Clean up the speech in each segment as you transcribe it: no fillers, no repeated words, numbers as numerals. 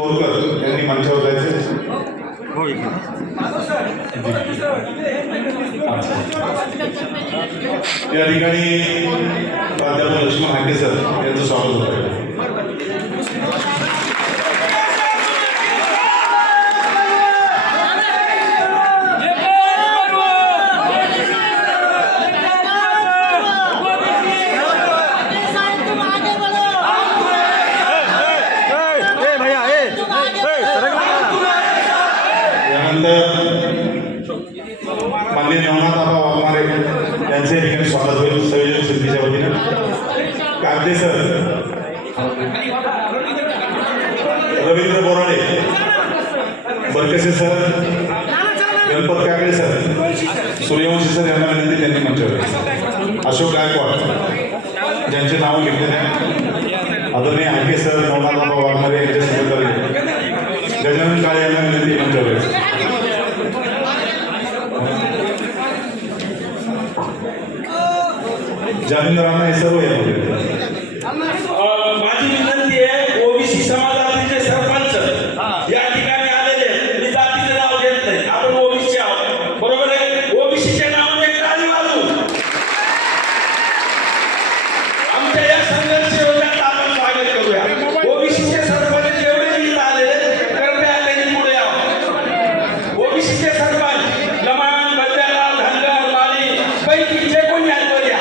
बोरकर यांनी मंचावर जायचे. या ठिकाणी प्राध्यापक लक्ष्मण हाके सर यांचं स्वागत होत आहे. माननीय नवनाथ आबा वाघमारे यांचे ठिकाणी स्वागत होईल संयोजक समितीच्या वतीनं. Kagde sir, Ravindra Borade, Barkase sir, Ganpat Kakade sir, Suryavanshi sir यांना विनंती त्यांनी मंचावर. अशोक गायकवाड ज्यांचे नाव घेतलेले आहे आदरणीय हाके सर, नवनाथ आबा वाघमारे यांचे सहकारी गजानन काळे यांना विनंती मंचावर. जालिंदर राणा हे सर्व माझी विनंती आहे, ओबीसी समाजातील जे सरपंच या ठिकाणी आलेले, मी जातीचे नाव घेत नाही, आपण ओबीसी आहोत, बरोबर आहे. ओबीसीच्या नावाने टाळी वाजवू. आमच्या या संघर्ष योजनेत आपण स्वागत करूया. ओबीसीचे सरपंच जेवढे इथं आलेले कृपया त्यांनी पुढे यावं. ओबीसीचे सरपंच लमान, बंजारा, धनगर, माळी पैकी जे कोणी आहेत वर या.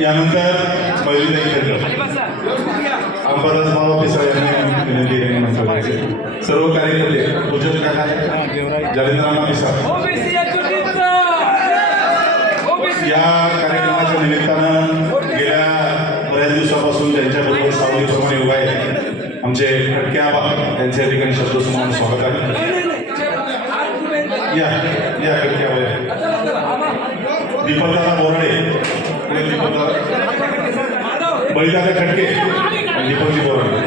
यानंतर मयुरीताई खेळकर, अंबादास बाबा पिसाळ यांनी विनंती केली मंचावर. सर्व कार्यकर्ते पूजन काका, जालिंदर राणा पिसाळ या कार्यक्रमाच्या निमित्तानं गेल्या बऱ्याच दिवसापासून त्यांच्याबरोबर सावलीप्रमाणे उभा आहे आमचे खडके आबा यांच्या ठिकाणी शब्दसमूहानं स्वागत आहे. या या खडके आबा, दीपकदादा बोराडे, बळीदादा खडके आणि दीपकजी बोराडे.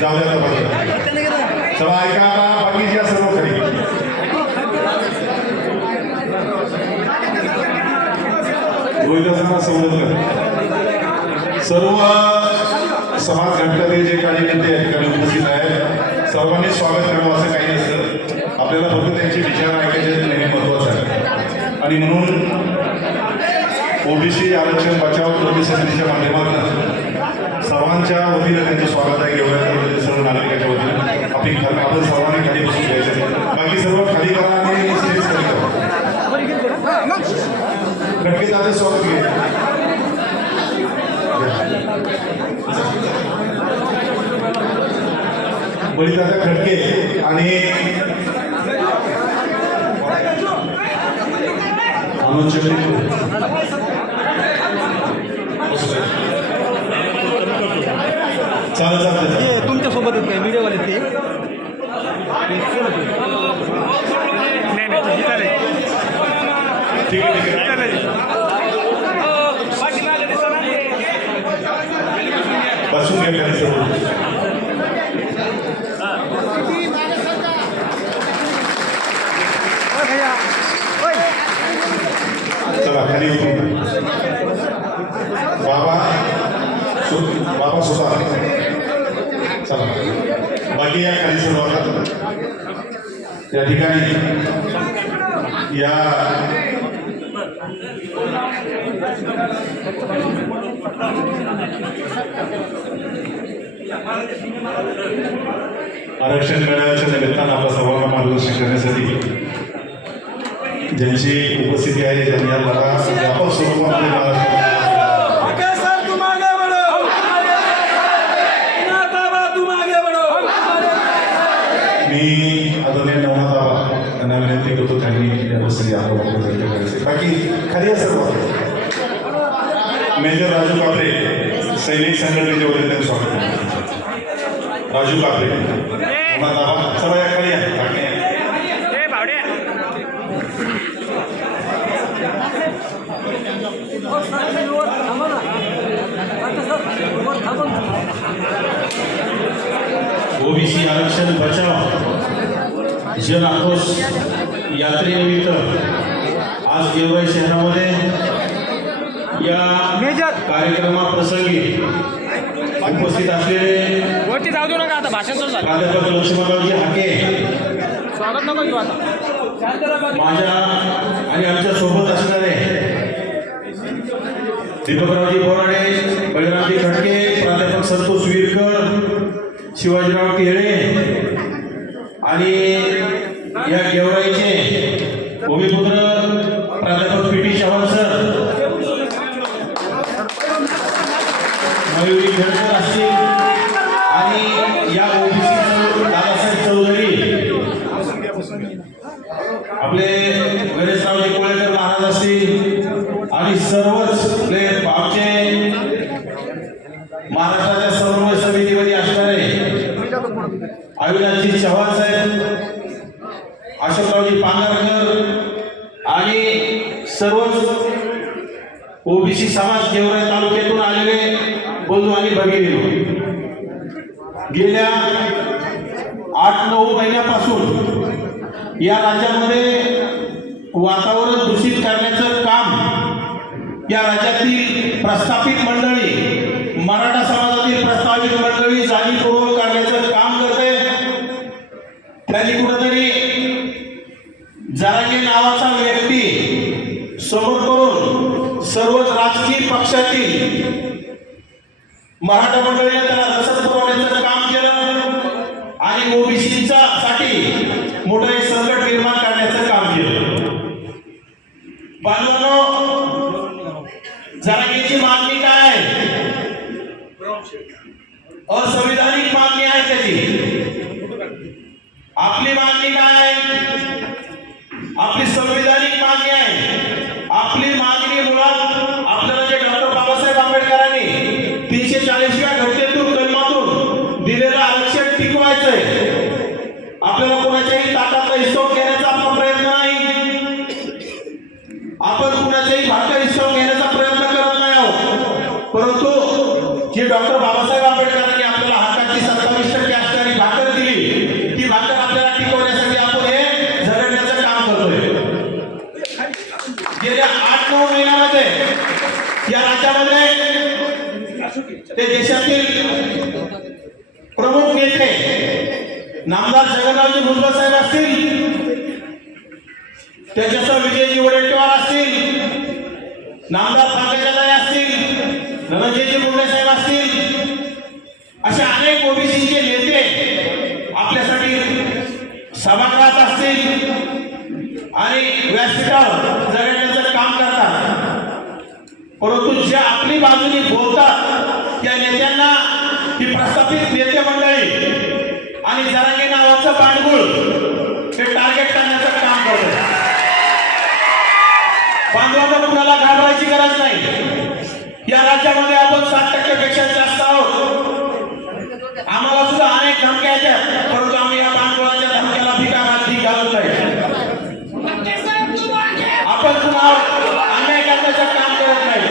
जाऊ द्या चला, ऐका बाकीची या सर्व खरी रोहिदासांना सवलत कर. सर्व समाज घटकातील जे कार्यकर्ते या ठिकाणी उपस्थित आहेत सर्वांनी स्वागत करावं असं काही नसतं. आपल्याला फक्त त्यांचे विचार ऐकायचे नेहमी महत्त्वाचं आहे. आणि म्हणून ओबीसी आरक्षण बचाव कृती समितीच्या माध्यमातून सर्वांच्या वतीनं त्यांचं स्वागत आहे. एवढ्या सर्व नागरिकांच्या वतीनं आपली आपण सर्वांनी खाली बसून घ्यायचं. बाकी सर्व खाली करा आणि स्टेज खाली करा. खडके दादा स्वागत घ्या. बळीदादा खडके आणि चालत तुमच्या सोबत काय व्हिडिओवाले ते ठीक आहे बसून घ्या चला खाली बाबा सुद्धा चला बाकी या खाली सर्व या ठिकाणी या आरक्षण मेळाव्याच्या निमित्तानं आपल्या सर्वांना मार्गदर्शन करण्यासाठी ज्यांची उपस्थिती आहे, ज्यांनी या लढा व्यापक स्वरूपामध्ये महाराष्ट्र मी आदरणीय नवनाथ आबा यांना विनंती करतो त्यांनी या प्रसंगी आपलं वक्तव्य करायचे. बाकी खाली सर्व मेजर राजू कापरे सैनिक संघटनेच्या वतीने त्यांचं स्वागत. राजू कापरे, नवनाथ आबा सर्व या खाली आहे. ओबीसी आरक्षण बचाव जन आक्रोश यात्रेनिमित्त आज गेवराई शहरामध्ये या मेजर कार्यक्रमाप्रसंगी उपस्थित असलेले वरती जाऊ देऊ नका आता भाषण सुरू झालं प्राध्यापक लक्ष्मणरावजी हाके स्वागत नको घेऊ आता माझ्या आणि आमच्या सोबत असणारे दीपकरावजी बोराडे, बळीरामजी खडके, प्राध्यापक संतोष विरकर, शिवाजीराव केळे आणि या गेवराईचे भूमिपुत्र प्राध्यापक P T Chavan sir, Mayuri Khedkar असतील आणि या ओबीसी दादासाहेब चौधरी, आपले गणेशरावजी कोळेकर महाराज असतील आणि सर्वच आपले आमचे महाराष्ट्राच्या समन्वय समितीमध्ये असणारे अविनाशजी चव्हाण साहेब, अशोकरावजी पांगारकर आणि सर्वच ओबीसी समाज गेवराई तालुक्यातून आलेले बंधू आणि भगिनी, गेल्या 8-9 महिन्यापासून या राज्यामध्ये वातावरण दूषित करण्याचं काम या राज्यातील प्रस्थापित मंडळी, मराठा समाजातील प्रस्थापित मंडळी जाणीवपूर्वक करण्याचं काम करते. त्यांनी कुठेतरी जरांगे नावाचा व्यक्ती समोर करून सर्वच राजकीय पक्षातील मराठा मंडळीने त्याला रसद पुरवण्याचं काम केलं आणि ओबीसीचा साठी मोठं एक संकट निर्माण करण्याचं काम केलं. बांधवांनो, जरांगेची मागणी काय आहे? असंविधानिक मागणी आहे त्याची. आपली मागणी काय आहे? आपली संविधानिक मागणी आहे. आपली मागणी मुळात आपल्याला जे डॉक्टर बाबासाहेब आंबेडकरांनी 340व्या घटनेतून कलमातून दिलेलं आरक्षण टिकवायचंय. आपल्याला कोणाच्याही ताटातला हिस्सा घेण्याचा आपला प्रयत्न नाही. आपण कुणाच्याही भाकर हिस्सा घेण्याचा प्रयत्न करत नाही आहोत. परंतु जे डॉक्टर बाबासाहेब आंबेडकरांनी आपल्याला हक्काची 27% असणारी भाकर दिली, ती भाकर आपल्याला टिकवण्यासाठी आपण हे झगडण्याचं काम करतोय. गेल्या 8-9 महिन्यामध्ये या राज्यामध्ये ते देशातील प्रमुख नेते नामदार जगन्नाथजी भुजबळ साहेब असतील, त्याच्यासह विजयजी वडेट्टीवार असतील, नामदार पंकजाताई असतील, धनंजयजी मुंडे साहेब असतील, असे अनेक ओबीसीचे नेते आपल्यासाठी सभागृहात असतील आणि व्यासपीठावर जगण्याचं काम करतात. परंतु जे आपली बाजूनी बोलतात त्या नेत्यांना ही प्रस्थापित नेते मंडळी आणि जरांगे नावाचं बांडगुळ हे टार्गेट करण्याचं काम करतात. बांधवांना कुणाला घाबरायची गरज नाही. या राज्यामध्ये आपण 7% पेक्षा जास्त आहोत. आम्हाला सुद्धा अनेक धमक्या येतात, परंतु आम्ही या बांधवाच्या धमक्याला भिक घालत नाही. आपण कुणावर अन्याय करण्याचं काम करत नाही.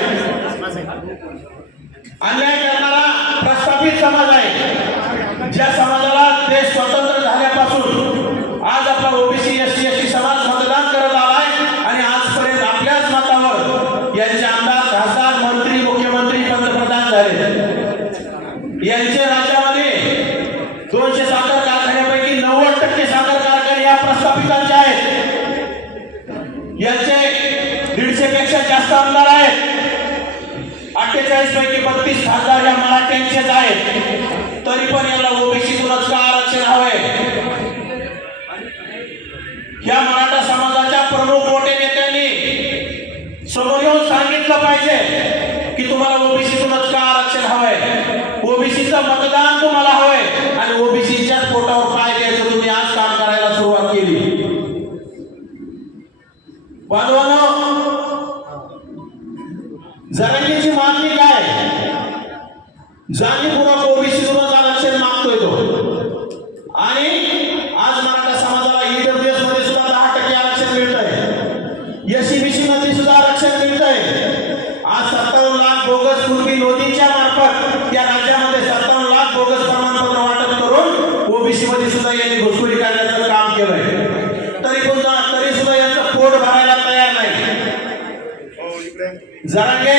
अन्याय करणारा प्रस्थापित समाज आहे. ज्या समाजाला देश स्वतंत्र झाल्यापासून आज आपला ओबीसी एसटी एसटी समाज मतदान करत आलाय आणि आजपर्यंत आपल्याच मतावर यांचे आमदार, खासदार, मंत्री, मुख्यमंत्री, पंतप्रधान झाले. यांचे राज्यामध्ये 200 साखर कारखान्यापैकी 90% साखर कारखाने या प्रस्थापितांचे आहेत. यांचे 150 पेक्षा जास्त आमदार आहेत. 48 पैकी 32 खासदार या मराठ्यांचेच आहेत. तरी पण याला ओबीसीतूनच का आरक्षण हवंय? या मराठा समाजाच्या प्रमुख मोठे नेत्यांनी समोर येऊन सांगितलं पाहिजे की तुम्हाला ओबीसीतूनच का आरक्षण हवंय. ओबीसीचं मतदान तुम्हाला हवंय आणि ओबीसीच्याच पोटावर पाय द्यायचं तुम्ही आज काम करायला सुरुवात केली. बांधवांनो, जरांगेची मागणी काय? जाणीवपूर्वक ओबीसीतूनच आरक्षण मागतोय तो. आणि आज मराठा समाजाला ईडब्ल्यूएस मध्ये सुद्धा 10% आरक्षण मिळतंय. एससीबीसी मध्ये सुद्धा आरक्षण मिळतंय. आज 57 लाख बोगस पूर्वी नोंदीच्या मार्फत या राज्यामध्ये 57 लाख बोगस प्रमाणपत्र वाटप करून ओबीसी मध्ये सुद्धा यांनी घुसखोरी करण्याचं काम केलंय. तरी सुद्धा यांचं पोट भरायला तयार नाही. जरांगे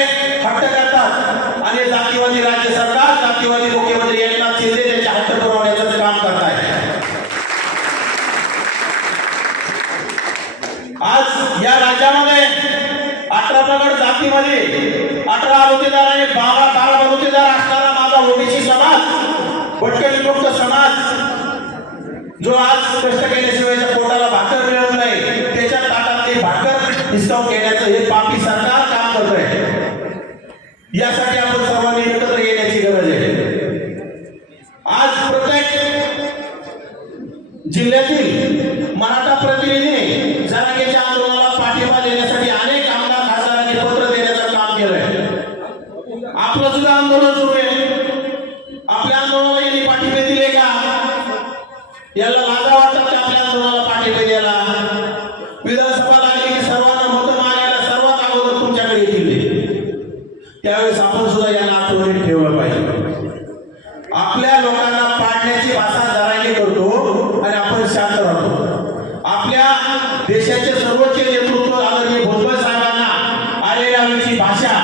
हट्ट करतात आणि जातीवादी राज्य सरकार, जातीवादी मुख्यमंत्री एकनाथ शिंदे त्यांचे हट्ट पुरवण्याचं काम करतायत. आज या राज्यामध्ये 18 पगड जातीमध्ये 18 बलुतेदार आणि 12 बलुतेदार असणारा माझा ओबीसी समाज, भटकंतीमुक्त समाज, जो आज कष्ट केल्याशिवाय पोटाला भाकर मिळत नाही, त्याच्या ताटातली भाकर हिसकावून घेण्याचं हे पापी सरकार काम करत आहे. यासाठी आपण सर्वांनी एकत्र येण्याची गरज आहे. आज प्रत्येक जिल्ह्यातील मराठा प्रतिनिधी जरांगेच्या आंदोलनाला पाठिंबा देण्यासाठी अनेक आमदार खासदारांनी पत्र देण्याचं काम केलंय. आपलं सुद्धा आंदोलन सुरू आहे. आपल्या आंदोलनाला यांनी पाठिंबे दिले का? याला लाजा वाटतात की आपल्या आंदोलनाला पाठिंबे द्यायला? विधानसभा लागली की सर्वांना मत मागायला सर्वात अगोदर तुमच्याकडे येतील. त्यावेळेस आपण सुद्धा यांना आठवणीत ठेवलं पाहिजे. आपल्या लोकांना पाडण्याची भाषा जरांगे करतो आणि आपण शांत राहतो. आपल्या देशाचे सर्वोच्च नेतृत्व आदरणीय भुजबळ साहेबांना आलेल्याविषयी भाषा,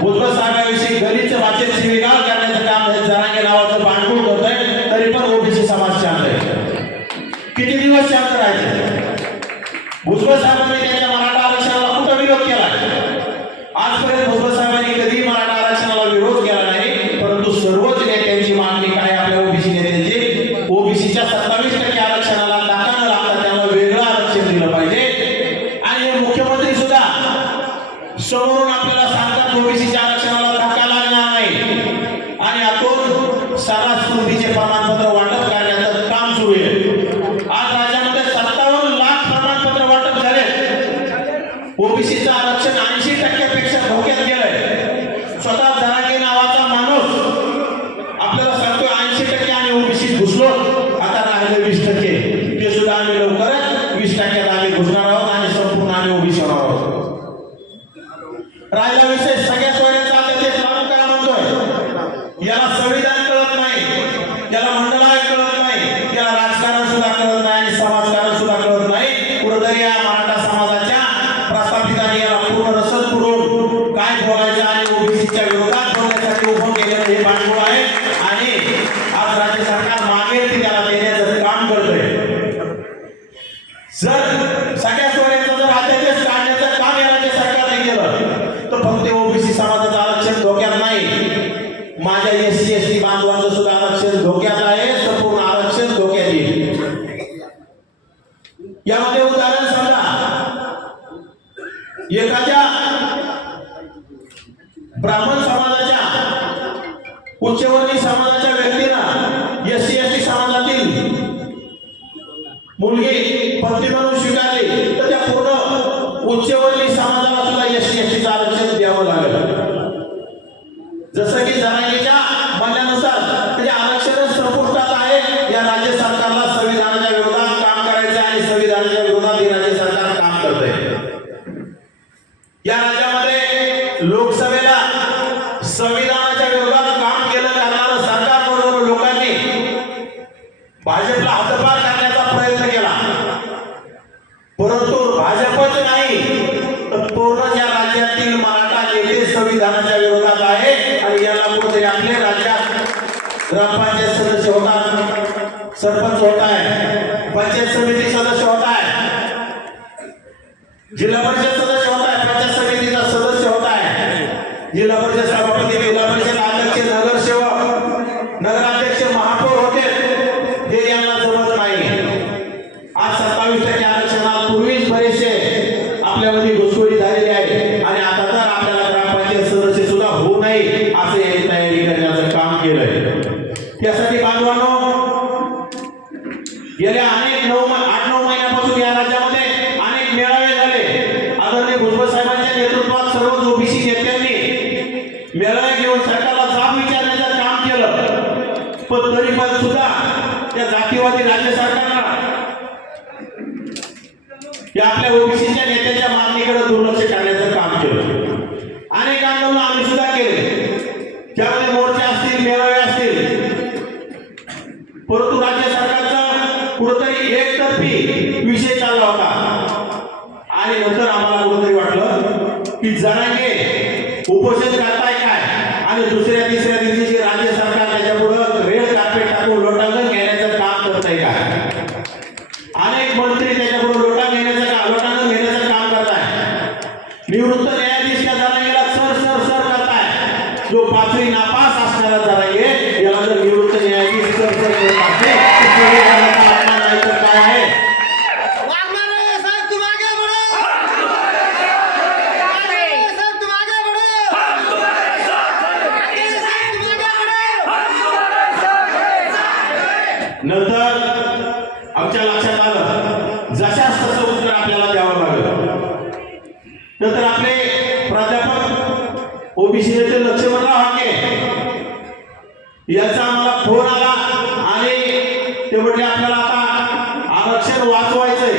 भुजबळ साहेबांविषयी गलिच्छ भाषेत शिवीगाळ करण्याचं काम हे जरांगे नावाचं भांडवल करतोय. तरी पण ओबीसी समाज शांत आहे. किती दिवस शांत राहायचे? भुजबळ साहेबांनी त्यांच्या मराठा आरक्षणाला कुठं विरोध केला? आजपर्यंत भुजबळ साहेबांनी कधी मराठा आरक्षणाला विरोध केला नाही. परंतु सर्वच नेत्यांची मागणी काय? आपल्या ओबीसी नेत्यांची ओबीसीच्या 27% आरक्षणाला धक्का न लागता त्यांना वेगळं आरक्षण दिलं पाहिजे. आणि हे मुख्यमंत्री सुद्धा समोरून आपल्याला सांगतात ओबीसीच्या आरक्षणाला धक्का लागणार नाही आणि यातून सर्रास कृतीचे प्रमाणपत्र वाटप करण्याचं काम सुरू आहे. आज राज्यामध्ये 57 लाख प्रमाणपत्र वाटप झाले. ओबीसीचं आरक्षण 80% पेक्षा धोक्यात गेलंय. स्वतः जरांगे नावाचा माणूस आपल्याला सांगतोय 80% आणि ओबीसी घुसलो, आता राहिले 20%. ते सुद्धा आम्ही लवकरच 20% आम्ही घुसणार आहोत आणि संपूर्ण आम्ही ओबीसी होणार आहोत. राहिला विषय सगळ्या सोयऱ्याचा ते लागू करा म्हणतोय. याला संविधान कळत नाही, याला मंडळाय कळत नाही, याला राजकारण सुद्धा कळत नाही आणि समाजकारण सुद्धा कळत नाही. कुठेतरी या मराठा समाजाच्या प्रस्थापितांनी याला पूर्ण रसद पुरवून काय बोलायचं आणि ओबीसीच्या विरोधात बोलण्यासाठी उभं केलेलं हे भांडवल आहे. आणि आज राज्य सरकार मागेल ते त्याला देण्याचं काम करतंय. जर सगळ्या सोयऱ्यांचं जर अध्यादेश काढण्याचं काम या राज्य सरकारने केलं तर फक्त ओबीसी समाजाचं आरक्षण धोक्यात नाही, माझ्या एससी एसटी बांधवांचं सुद्धा आरक्षण धोक्यात आहे. संपूर्ण आरक्षण धोक्यात येईल. यामध्ये उदाहरण समजा, एखाद्या ब्राह्मण समाजाच्या, उच्चवर्णीय समाजाच्या व्यक्तीनं एससी एसटी समाजातील मुलगी पत्नी म्हणून स्वीकारली तर त्या पूर्ण उच्चवर्णीय समाजाला सुद्धा एससी एसटीचं आरक्षण द्यावं लागेल. जसं की जरांगेच्या म्हणण्यानुसार म्हणजे आरक्षण संपुष्टात आहे. या राज्य सरकारला संविधानाच्या विरोधात काम करायचं आणि संविधानाच्या विरोधात हे राज्य सरकार काम करतंय. या राज्यामध्ये लोकसभेला संविधानाच्या विरोधात काम केलं करणारं सरकार म्हणून लोकांनी भाजपला हद्दपार करण्याचा प्रयत्न केला. परंतु भाजपच नाही तर पूर्ण या राज्यातील मराठा नेते संविधानाच्या विरोधात आहे. आणि याला कुठेतरी आपल्या राज्यात ग्रामपंचायत सदस्य होतात, सरपंच होत आहे, पंचायत समिती सदस्य होत आहे, जिल्हा परिषद सदस्य होत आहे, पंचायत समितीचा सदस्य होत आहे, जिल्हा परिषद सभापती, जिल्हा परिषद अध्यक्ष, नगरसेवक, नगराध्यक्ष, महापौर होते. हे यांना जमत नाही. आज 27% आरक्षणापूर्वीच बरेचसे आपल्यामध्ये घुसखोरी झालेली आहे आणि आता तर आपल्याला ग्रामपंचायत सदस्य सुद्धा होऊ नये असे यांनी तयारी करण्याचं काम केलंय. त्यासाठी बांधवांनो, गेल्या 8-9 महिन्यापासून या राज्यामध्ये अनेक मेळावे झाले. आदरणीय भुजबळ साहेबांच्या नेतृत्वात सर्वच ओबीसी नेत्यांनी मेळावे घेऊन सरकारला जाब विचारण्याचं काम केलं. पण तरी पण सुद्धा त्या जातीवादी राज्य सरकारला आपल्या ओबीसीच्या नेत्यांच्या मागणीकडे दुर्लक्ष करण्याचं काम केलं. अनेक आंदोलन आम्ही सुद्धा केले, त्यामध्ये मोर्चे असतील, मेळावे असतील. परंतु राज्य सरकारचं कुठेतरी एकतर्फी विषय चालला होता आणि नंतर आम्हाला कुठेतरी वाटलं की जरांगे उपोषण करताय काय आणि दुसऱ्या तिसऱ्या दिवशी जे राज्य सरकार त्याच्यापुढं रेड कार्पेट टाकून लोटांगण घेण्याचं काम करत आहे काय. अनेक मंत्री त्याच्यापुढे लोटांगण घेण्याचं काम करताय. निवृत्त न्यायाधीश त्या जरांगेला सर करताय. जो 5वी नापास असणारा जरांगे याला जर निवृत्त न्यायाधीश सर करत असते तर संविधानाचा अपमान नाही तर काय आहे. नंतर आमच्या लक्षात आलं जशाच तसं उत्तर आपल्याला द्यावं लागलं. नंतर आपले प्राध्यापक ओबीसी नेते लक्ष्मणराव हाके याचा आम्हाला फोन आला आणि ते म्हटले आपल्याला आता आरक्षण वाचवायचंय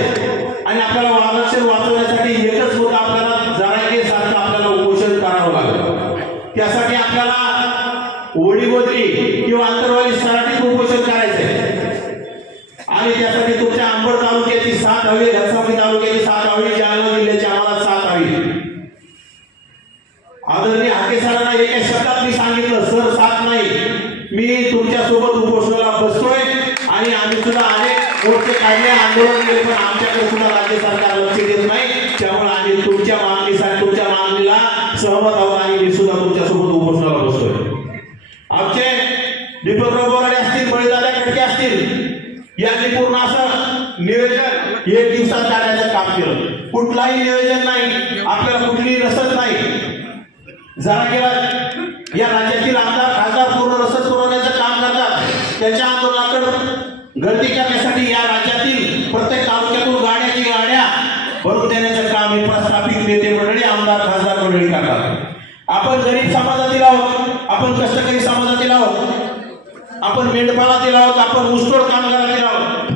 आणि आपल्याला आरक्षण वाचवण्यासाठी एकच मुद्दा आपल्याला जरांगे सारखं आपल्याला उपोषण करावं लागलं. त्यासाठी आपल्याला वडीगोद्री किंवा अंतरवाली सराटीत उपोषण करायचंय आणि त्यासाठी तुमच्या अंबड तालुक्याची 7 हवी, घनसावंगी तालुक्याची 7 हवी, जालना जिल्ह्याची आम्हाला 7 हवी. आदरणीय हाके सरांना एका शब्दात मी सांगितलं सर 7 नाही, मी तुमच्या सोबत उपोषणाला बसतोय आणि आम्ही सुद्धा अनेक मोर्चे काढले, आंदोलन केले, पण आमच्याकडे सुद्धा राज्य सरकार लक्ष देत नाही. त्यामुळे आम्ही तुमच्या मागणीला सहमत आहोत आणि मी सुद्धा तुमच्या सोबत उपोषणाला बसतोय. आमचे दीपकराव बोराडे असतील, बळीदादा खडके असतील यांनी पूर्ण असं नियोजन 1 दिवसात काढण्याचं काम केलं. कुठलाही नियोजन नाही, आपल्याला कुठलीही रसद नाही. जरांगेला या राज्यातील आमदार खासदार पूर्ण रसद पुरवण्याचं काम करतात. त्यांच्या आंदोलनाकडे गर्दी करण्यासाठी या राज्यातील प्रत्येक तालुक्यातून गाड्या भरून देण्याचं काम हे प्रस्थापित नेते मंडळी, आमदार खासदार मंडळी करतात. आपण गरीब समाजातील आहोत, आपण कष्टकरी समाजातील आहोत, आपण मेंढपाळातील आहोत, आपण ऊसतोड कामगारातील आहोत.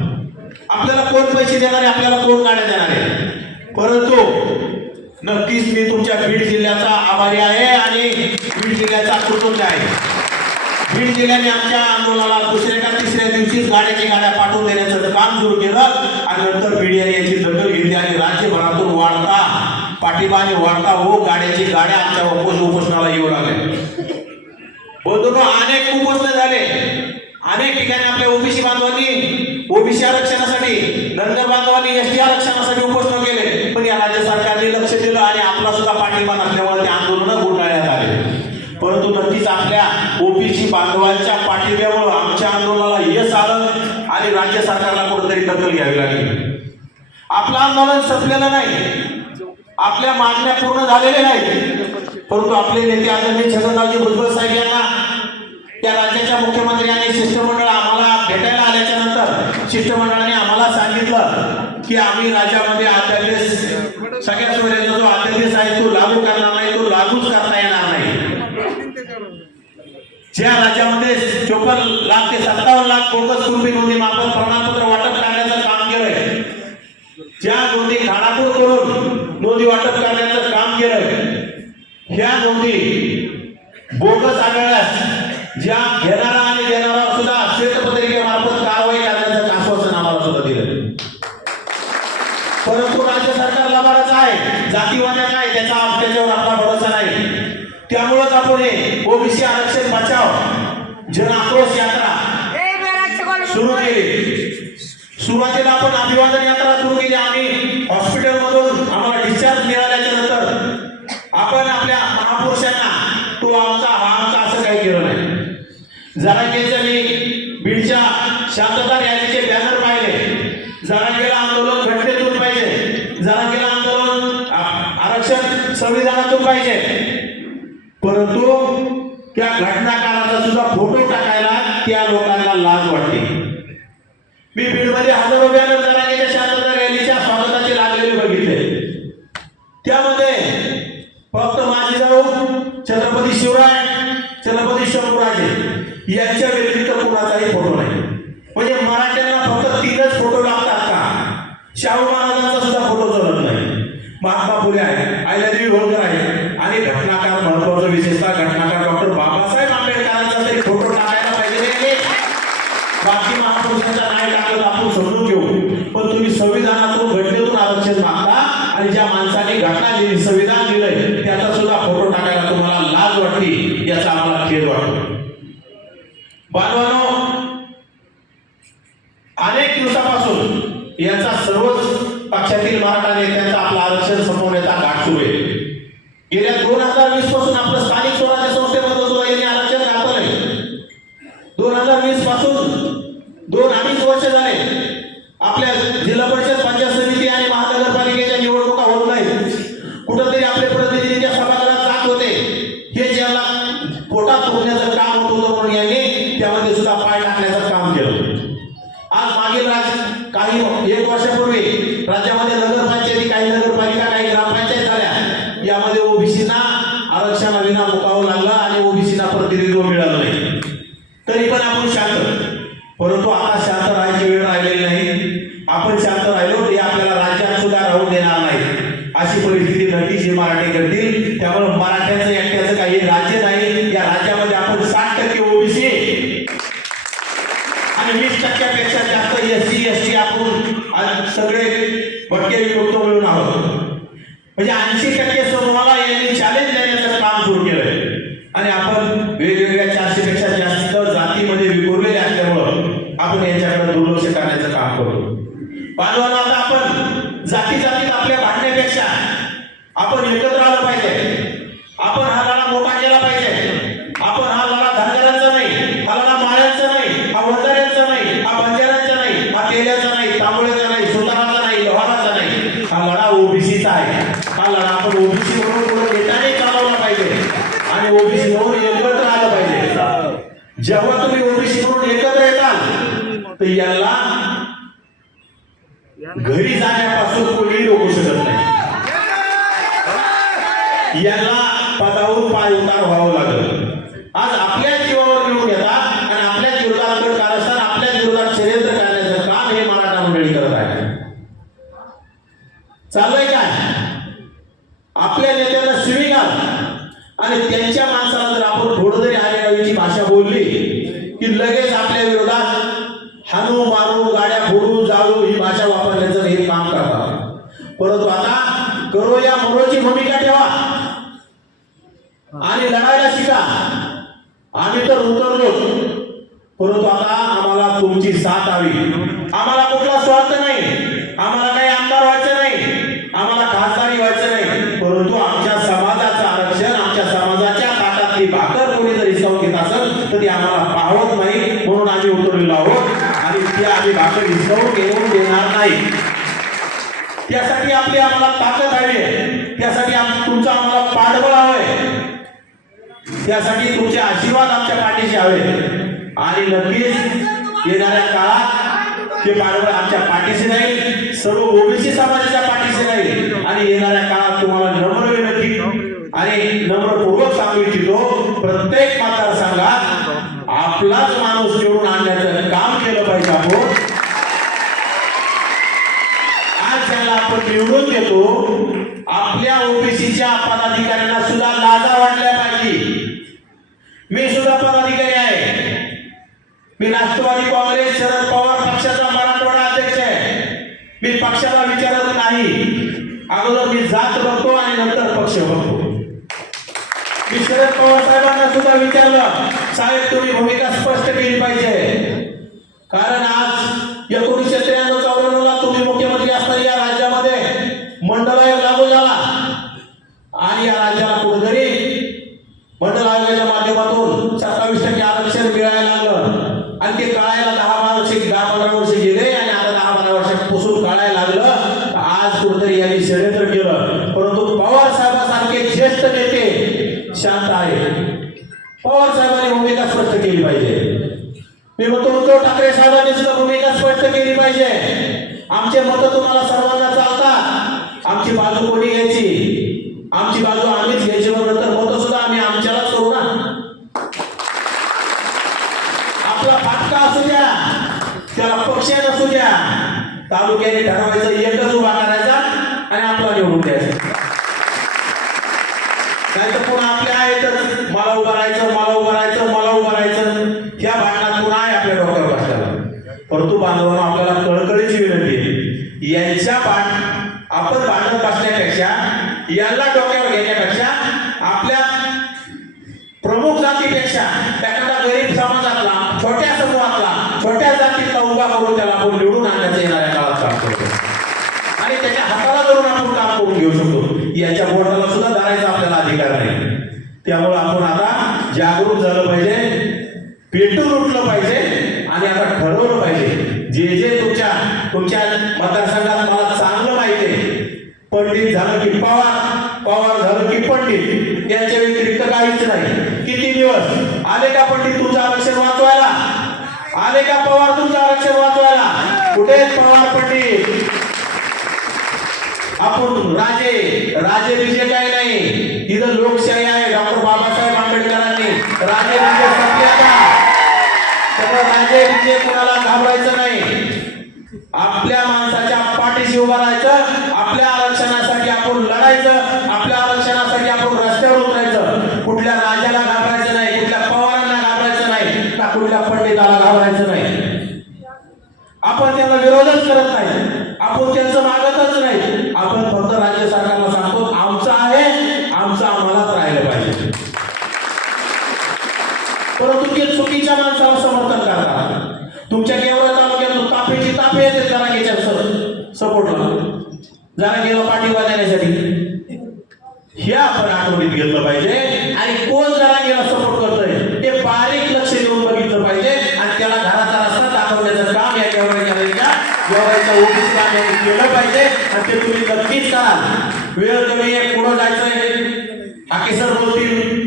आपल्याला कोण पैसे देणारे, आपल्याला कोण गाड्या देणारे. परंतु नक्कीच मी तुमच्या बीड जिल्ह्याचा आभारी आहे आणि बीड जिल्ह्याचा कुटुंब आहे. बीड जिल्ह्याने आमच्या आंदोलनाला दुसऱ्या का तिसऱ्या दिवशीच गाड्या पाठवून देण्याचं काम सुरू केलं आणि नंतर मीडियाने याची दखल घेतली आणि राज्यभरातून वाढता पाठिंबा आणि वाढता गाड्या आमच्या उपोषणाला येऊ लागल्या. बंधूंनो, अनेक उपोषण झाले. अनेक ठिकाणी आपल्या ओबीसी बांधवांनी ओबीसी आरक्षणासाठी, धनगर बांधवांनी एसटी आरक्षणासाठी उपोषण केले, पण या राज्य सरकारने लक्ष दिलं आणि आपला सुद्धा पाठिंबा नसल्यामुळे ते आंदोलन गुंडाळण्यात आले. परंतु नक्कीच आपल्या ओबीसी बांधवांच्या पाठिंब्यामुळे आमच्या आंदोलनाला यश आलं आणि राज्य सरकारला कुठेतरी दखल घ्यावी लागली. आपलं आंदोलन संपलेलं नाही, आपल्या मागण्या पूर्ण झालेल्या नाहीत, परंतु आपले नेते आदरणीय छगनरावजी भुजबळ साहेब यांना त्या राज्याच्या मुख्यमंत्री आणि शिष्टमंडळ आम्हाला भेटायला आल्याच्या नंतर शिष्टमंडळाने आम्हाला सांगितलं की आम्ही राज्यामध्ये अध्यादेश सगळ्या सोयऱ्यांचा जो अध्यादेश आहे तो लागू करणार नाही, तो लागूच करता येणार नाही. ज्या राज्यामध्ये 54 लाख ते 57 लाख बोगस कुणबी नोंदी मार्फत प्रमाणपत्र वाटप करण्याचं काम केलंय, ज्या नोंदी खाडाखोड करून नोंदी वाटप करण्याचं काम केलंय, ह्या नोंदी बोगस आढळल्यास ज्या घेणारा आणि देणारा सुद्धा श्वेतपत्रिकेमार्फत कारवाई करण्याचं आश्वासन आम्हाला सुद्धा दिलं. परंतु राज्य सरकार लबाडच आहे, जातीवाद्याचं आहे, त्याच्यावर आपला भरोसा नाही. त्यामुळेच आपण हे ओबीसी आरक्षण बचाव जन आक्रोश यात्रा सुरू केली. सुरुवातीला आपण अभिवादन यात्रा सुरू केली. आम्ही हॉस्पिटलमधून आम्हाला डिस्चार्ज मिळाल्याच्या नंतर आपण आपल्या महापुरुषांना तो आमचा असं काही केलं नाही. जरांगेच्या मी बीडच्या शांतता रॅलीचे बॅनर पाहिले. जरांगेला आंदोलन घटनेतून पाहिजे, जरांगेला आंदोलन आरक्षण संविधानातून पाहिजे, परंतु त्या घटनाकाराचा सुद्धा फोटो टाकायला त्या लोकांना लाज वाटते. मी बीडमध्ये हजारो बॅनर जरांगेच्या शांतता रॅलीच्या स्वागताचे लागलेले बघितले. त्यामध्ये फक्त माझी जाऊ छत्रपती शिवराय, छत्रपती शंभूराजे यांच्या व्यतिरिक्त कोणाचाही फोटो नाही. म्हणजे मराठ्यांना फक्त 3च फोटो लागतात का? शाहू महाराजांचा सुद्धा फोटो चालत नाही. महात्मा फुले आहे, अहिल्यादेवी होळकर आहे आणि घटनाकार महत्वाचा विशेषतः घटनाकार डॉक्टर बाबासाहेब आंबेडकरांचा तरी फोटो टाकायला पाहिजे. बाकी महापुरुषांचा नाही टाकलं आपण समजून घेऊ. तुम्ही संविधानातून घटनेतून आरक्षण मागता आणि ज्या माणसाने घटना दिली संविधान दिलंय त्याचा सुद्धा फोटो टाकायला तुम्हाला लाज वाटते, याचा आम्हाला खेद वाटतो. बांधवांनो, अनेक दिवसापासून यांचा सर्वच पक्षातील मराठा नेत्यांचा आपलं आरक्षण संपवण्याचा घाट सुरू आहे. गेल्या 2020 पासून आपलं स्थानिक स्वराज्य संस्थेमध्ये सुद्धा यांनी आरक्षण घातलंय. 2020 पासून 2-2.5 वर्ष झाले आपल्या जिल्हा परिषद, पंचायत समिती आणि महानगरपालिकेच्या निवडणुका होत नाहीत. कुठंतरी आपले प्रतिनिधी त्या सभागृहात जात होते. हे ज्याला पोटात फुटण्याचं काम होत होतं म्हणून यांनी त्यामध्ये सुद्धा पाय टाकण्याचं काम केलं. आज मागील काही 1 वर्षापूर्वी राज्यामध्ये नगरपंचायती, काही नगरपालिका, काही ग्रामपंचायत झाल्या. यामध्ये ओबीसीना आरक्षणाविना मुकावं लागलं आणि ओबीसीना प्रतिनिधित्व मिळालं नाही. तरी पण आपण शांत, परंतु आता शांत राहायची वेळ राहिलेली नाही. आपण शांत राहिलो ते आपल्याला राज्यात सुद्धा राहून देणार नाही. अशी परिस्थिती नक्कीच हे मराठी करतील. त्यामुळे मराठ्यांचं एकट्याचं काही राज्य नाही. या राज्यामध्ये आपण 60% ओबीसी आणि 20% जास्त SC ST आपण सगळे भटके विमुक्त मिळून आहोत. म्हणजे 80% समूहाला यांनी चॅलेंज देण्याचं काम सुरू केलंय आणि आपण वेगवेगळ्या 400 जास्त जातीमध्ये विखुरलेले असल्यामुळं आपण यांच्याकडे दुर्लक्ष करण्याचं काम करतो. बांधवांनो, आता आपण जातीत आपल्या भांडण्यापेक्षा आपण एकत्र आलं पाहिजे. आपण हा लढा मोठा केला पाहिजे. आपण हा लढा धनगरांचा नाही, हा लढा माळ्यांचा नाही, हा वंजाऱ्यांचा नाही, हा बंजाऱ्यांचा नाही, हा तेल्याचा नाही, तांबोळ्याचा नाही, सुताराचा नाही, लोहाराचा नाही. हा लढा ओबीसीचा आहे. हा लढा आपण ओबीसी म्हणून पुढे नेटाने चालवला पाहिजे आणि ओबीसी म्हणून एकत्र आलं पाहिजे. जेव्हा तुम्ही ओबीसी म्हणून एकत्र येताल तर याला घरी जाण्यापासून कोणी रोखू शकत नाही. याला पदावरून पाय उतार व्हावं लागलं. आज आपल्या जीवावर निवडून येतात आणि आपल्या विरोधात कारस्थान, आपल्या विरोधात षडयंत्र करण्याचं काम हे मराठा मंडळी करत आहे. चाललंय काय? आपल्या नेत्यांना शिवीगाळ आणि त्यांच्या माणसाला जर आपण थोडं जरी आरेरावीची भाषा बोलली की लगेच आपल्या विरोधात हाणू, मारू, गाड्या फोडू, जाळू ही भाषा वापरण्याचं हे काम करतात. परंतु आता करो या मरोची भूमिका ठेवा आणि लढायला शिका. आम्ही तर उतरलो, परंतु आता आम्हाला तुमची साथ हवी. आम्हाला कुठला स्वार्थ नाही, आम्हाला काही आमदार व्हायचं नाही, आम्हाला खासदारी व्हायचं नाही, परंतु आमच्या समाजाचं आरक्षण, आमच्या समाजाच्या ताटातली भाकर कोणी जर हिसकावून घेत असेल तर ती आम्हाला पाहत नाही. म्हणून आम्ही उतरलेलो आहोत आणि ती आम्ही भाकर हिसकावून घेऊन देणार नाही. त्यासाठी आम्हाला ताकद हवी आहे. त्यासाठी तुमचं आम्हाला पाठबळ हवंय. त्यासाठी तुमचे आशीर्वाद आमच्या पाठीशी हवे आणि नक्कीच येणाऱ्या काळात ते पाठबळ आमच्या पाठीशी राहील, सर्व ओबीसी समाजाच्या पाठीशी राहील. आणि येणाऱ्या काळात तुम्हाला नम्र विनंती आणि नम्रपूर्वक सांगू इच्छितो, प्रत्येक मतदारसंघात आपलाच माणूस निवडून आणण्याचं काम केलं पाहिजे. आज ज्याला आपण निवडून देतो आपल्या ओबीसीच्या पदाधिकाऱ्यांना सुद्धा लाजा वाटल्या पाहिजे. मी सुद्धा पदाधिकारी आहे. मी राष्ट्रवादी काँग्रेस शरद पवार पक्षाचा मराठवाडा अध्यक्ष आहे. मी पक्षाला विचारत नाही, अगोदर मी जात बघतो आणि नंतर पक्ष बघतो. मी शरद पवार साहेबांना सुद्धा विचारलं, साहेब तुम्ही भूमिका स्पष्ट केली पाहिजे, कारण आज 1993-94 ला तुम्ही मुख्यमंत्री असताना या राज्यामध्ये मंडल आयोग लागू झाला आणि या राज्याला कुठेतरी मंडल आयोगाच्या माध्यमातून 27% आरक्षण मिळायला लागलं आणि ते कळायला 10-15 वर्ष गेले आणि आता 10-12 वर्षापासून कळायला लागलं. आज कुठेतरी यांनी षडयंत्र केलं. परंतु पवार साहेबांसारखे ज्येष्ठ नेते शांत आहे. पवार साहेबांनी भूमिका स्पष्ट केली पाहिजे. मी म्हणतो उद्धव ठाकरे साहेबांनी सुद्धा भूमिका स्पष्ट केली पाहिजे. आमचे मत तुम्हाला सर्वांना चालतात. आमची बाजू कोणी घ्यायची? आमची बाजू आम्हीच घ्यायची. नंतर मत सुद्धा आम्ही आमच्यालाच करू ना. आपला फाटका असू द्या, त्याला पक्ष नसू द्या, तालुक्याने ठरवायचं, एकच उभा करायचा आणि आपला निवडून द्यायचा. नाही तर पुन्हा आपल्या आहे तर मला उभं राहायचं, मला उभं राहायचं, मला उभं राहायचं, ह्या भावना पुन्हा आहे आपल्या डोक्यावर बसल्याला. परंतु बांधवांना आपल्याला कळकळीची विनंती आहे, यांच्या आपण भांडत बसण्यापेक्षा, यांना डोक्यावर घेण्यापेक्षा आपल्या प्रमुख जातीपेक्षा एखादा गरीब समाजातला, छोट्या समूहातला, छोट्या जातीतला उभा करून त्याला आपण निवडून आणण्याचं येणाऱ्या काळात काम करतो आणि त्याच्या हाताला धरून आपण काम करून घेऊ शकतो. याच्या बोटाला सुद्धा धरायचा आपल्याला अधिकार नाही. त्यामुळे आपण आता जागरूक झालं पाहिजे, पेटून उठलं पाहिजे आणि आता ठरवलं पाहिजे. जे जे तुमच्या मतदारसंघात मला चांगलं माहिती आहे, पंडित झालं की पवार झालं की पंडित, यांच्या व्यतिरिक्त काहीच नाही. किती दिवस आले का पंडित तुमचं आरक्षण वाचवायला? आले का पवार तुमचं आरक्षण वाचवायला? कुठे पवार पंडित? आपण राजे विजय काय नाही, तिथं लोकशाही आहे. डॉक्टर बाबासाहेब आंबेडकरांनी राजे विजय संपले का? त्यामुळे राजे विजय कुणाला घाबरायचं नाही. आपल्या माणसाच्या पाठीशी उभं राहायचं, आपल्या आरक्षणासाठी आपण लढायचं, आपल्या आरक्षणासाठी आपण रस्त्यावर उतरायचं. कुठल्या राजाला घाबरायचं नाही, कुठल्या पवारांना घाबरायचं नाही, का कुठल्या पंडिताला घाबरायचं नाही. आपण त्यांना विरोधच करत नाही, आपण त्यांचं मागतच नाही. आपण फक्त राज्य सरकारला सांगतो आमचं आहे, आमचं आम्हालाच राहिलं पाहिजे. परंतु ते चुकीच्या माणसाला समर्थन करतात. तुमच्या गेवरा तालुक्यात तापेची तापे येते जरांगेच्या सपोर्टला, जरांगेला पाठिंबा देण्यासाठी. हे आपण आठवणीत घेतलं पाहिजे आणि कोण जरांगेला सपोर्ट करतोय ते बारीक लक्ष देऊन बघितलं पाहिजे आणि त्याला घराचा रस्ता दाखवण्याचं काम या गेवराच्या ओबीसी बांधवांनी केलं पाहिजे आणि ते तुम्ही नक्कीच कराल. वेळ कमी आहे, पुढं जायचंय. हाके सर बोलतील.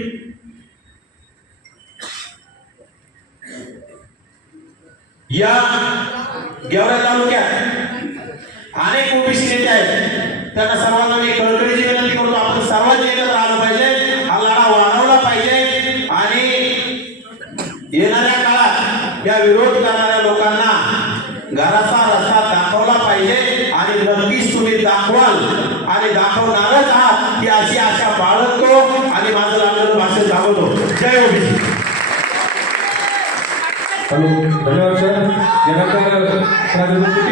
या गेवरा तालुक्यात अनेक ओबीसी नेते आहेत. त्यांना सर्वांना मी कळकळीची विनंती करतो, आपण सर्वांनी एकत्र आलं पाहिजे, हा लढा वाढवला पाहिजे आणि येणाऱ्या काळात या विरोध करणाऱ्या लोकांना घराचा रस्ता दाखवला पाहिजे आणि नक्कीच तुम्ही दाखवाल आणि दाखवणारच आहात की अशी आशा बाळगतो आणि माझं लागलेलं भाषण दाखवतो. जय ओबीसी. हॅलो, धन्यवाद सर. यानंतर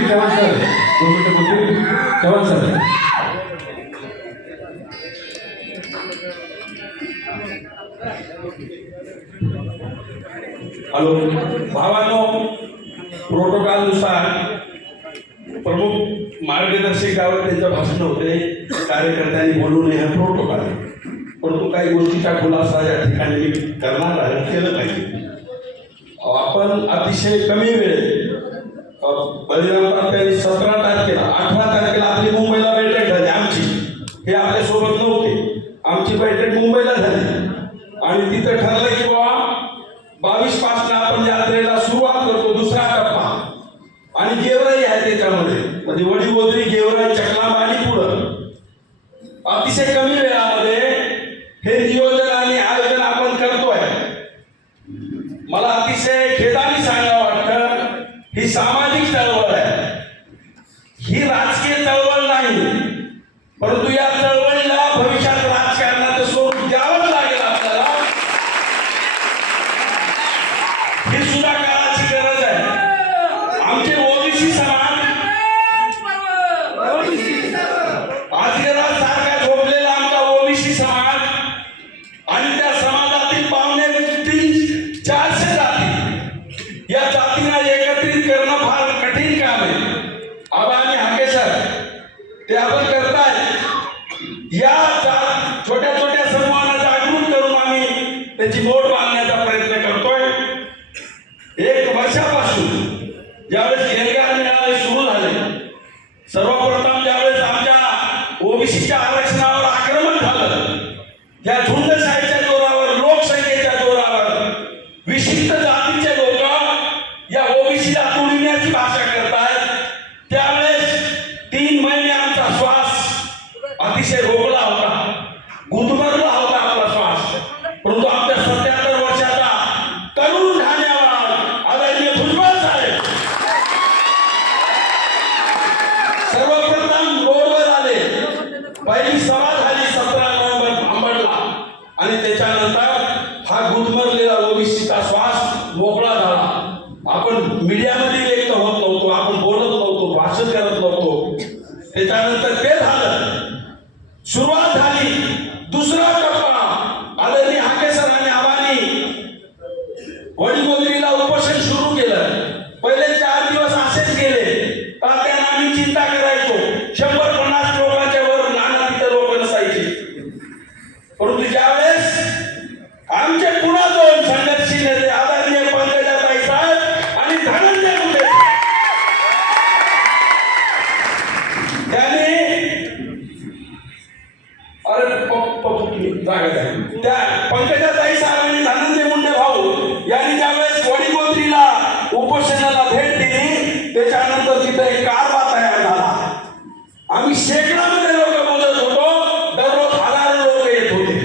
चव्हाण सर 2 मिनिटं बोलतील. चव्हाण सर. हॅलो भावांनो, प्रोटोकॉलनुसार प्रमुख मार्गदर्शकावर त्यांचं भाषण होते, कार्यकर्त्यांनी बोलू नये हा प्रोटोकॉल आहे. परंतु काही गोष्टीचा खुलासा या ठिकाणी मी करणार आहे, केलं पाहिजे. आपण अतिशय कमी वेळेत बलिदान प्राप्ती 17 तारखेला 18 तारखेला आपली मुंबईला बैठक झाली आमची. हे आपल्यासोबत नव्हते. आमची बैठक मुंबईला झाली आणि तिथं ठरलं की बाबा 22 पासून आपण यात्रेला सुरुवात करतो, दुसरा टप्पा आणि गेवराई आहे त्याच्यामध्ये, म्हणजे वडीगोद्री गेवराई चकलाम आणि पुढं. अतिशय कमी वेळामध्ये हे नियोजन आणि आयोजन आपण करतोय. मला अतिशय खेदाने सांगावं वाटतं, ही सामाजिक चळवळ आहे, ही राजकीय चळवळ नाही. परंतु या चळवळीला भविष्यात राजकारणाचं स्वरूप द्यावंच लागेल आपल्याला. ही सुद्धा काळाची गरज आहे. आमचे ओबीसी समाज आजगरासारखा झोपलेला आमचा ओबीसी समाज आणि त्या समाजातील पावणे 400 जाती, या जातींना एकत्रित करणं फार कठीण काम आहे. आबा आणि हाके सर ते आपण करतायत. या छोट्या छोट्या समूहांना जागृत करून आम्ही त्याची मोड बांधण्याचा प्रयत्न करतोय. 1 वर्षापासून ज्यावेळेस एल्गार मेळावे सुरू झाले, सर्वप्रथम ज्यावेळेस आमच्या ओबीसीच्या आरक्षणावर आक्रमण झालं, या झुंडशाहीच्या जोरावर, लोकसंख्येच्या जोरावर विशिष्ट जातीचे लोक या ओबीसीला तुडविण्याची भाषा करतायत, त्यावेळेस 3 महिने आमचा श्वास अतिशय रोखला होता, गुदमरला होता आपला श्वास. परंतु आमच्या 77 वर्षाचा तरुण ठाण्यावर आदरणीय भुजबळ साहेब सर्वप्रथम रोडवर आले. पहिली सभा झाली 17 नोव्हेंबर अंबडला आणि त्याच्यानंतर हा गुदमरलेला ओबीसीचा श्वास मोकळा झाला. आपण मीडियामध्ये व्यक्त होत नव्हतो, आपण बोलत नव्हतो, भाषण करत नव्हतो, त्याच्यानंतर ते झालं, सुरुवात झाली दुसरा टप्पा. आदरणीय हाके सर आणि आबांनी वडीगोद्रीला उपोषण सुरू केलं. पहिले 4 दिवस असेच गेले. तात्यानं आम्ही चिंता करायचो, 150 लोकांच्या वर नाना तिथं लोक नसायचे. परंतु ज्यावेळेस आमचे पुन्हा 2 संघर्षी नेते आदरणीय पंकजाताई साहेब आणि धनंजय मुंडे, त्यांनी त्या पंकजाताई साहेब आणि धनंजय मुंडे भाऊ यांनी ज्यावेळेस वडीगोद्रीला उपोषणाला भेट दिली, त्याच्यानंतर तिथे एक कारवा तयार झाला. आम्ही शेकडामध्ये लोक बोलत होतो, दररोज हजारो लोक येत होते.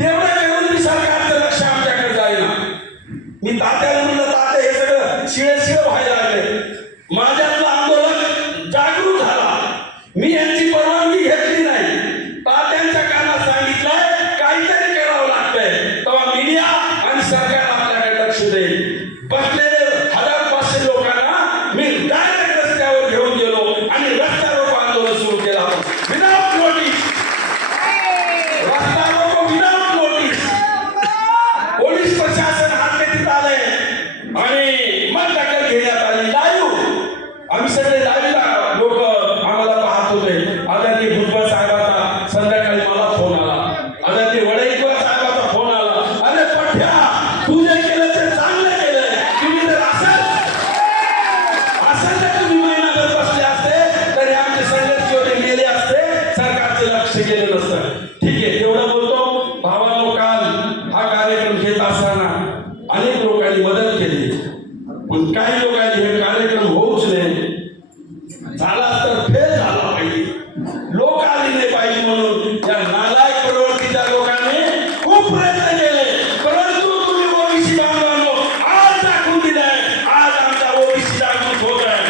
तेवढं करून मी सरकारचं लक्ष आमच्याकडे जाईना. मी तात्याला म्हणलं, तात्या हे सगळं शिळे व्हायला लागले. माझ्यातलं आंदोलन जागृत झाला. मी यांची परवानगी घेतली नाही. तात्यांच्या कानात सांगितलंय काहीतरी करावं लागतंय, तेव्हा मीडिया आणि सरकार आपल्याकडे लक्ष देईल. बसलेले 1500 लोकांना मी डायरेक्ट रस्त्यावर घेऊन गेलो आणि रस्ता रोको आंदोलन सुरू केला. विदाउट नोटीस, रस्ता रोको विदाउट नोटीस. पोलीस प्रशासन हातेत आले आणि मग दखल घेण्यात आली. लाईव्ह आम्ही सगळे लाईव्ह लोक आम्हाला पाहत होते. आदरणीय भुजबळ साहेबांचा संध्याकाळी मला फोन आला, आदरणीय वडईकर साहेबांचा फोन आला, अरे पठ्या तू जे केलं ते चांगलं केलं. तुम्ही जर असं जर तुम्ही महिनाभर बसले असते तरी आमचे संघर्ष एवढे गेले असते, सरकारचं लक्ष गेलं नसतं. ठीक आहे, एवढं बोलतो. भावानो, काल हा कार्यक्रम घेत असताना अनेक लोकांनी मदत केली, पण काही लोकांनी हे कार्यक्रम होऊच नाही, झाला तर फेल झाला पाहिजे, लोक आले नाही पाहिजे म्हणून या नालायक प्रवृत्तीच्या लोकांनी खूप प्रयत्न केले. परंतु तुम्ही ओबीसी बांधवांनो आज दाखवून दिलंय. आज आमचा ओबीसी जागृत होत आहे.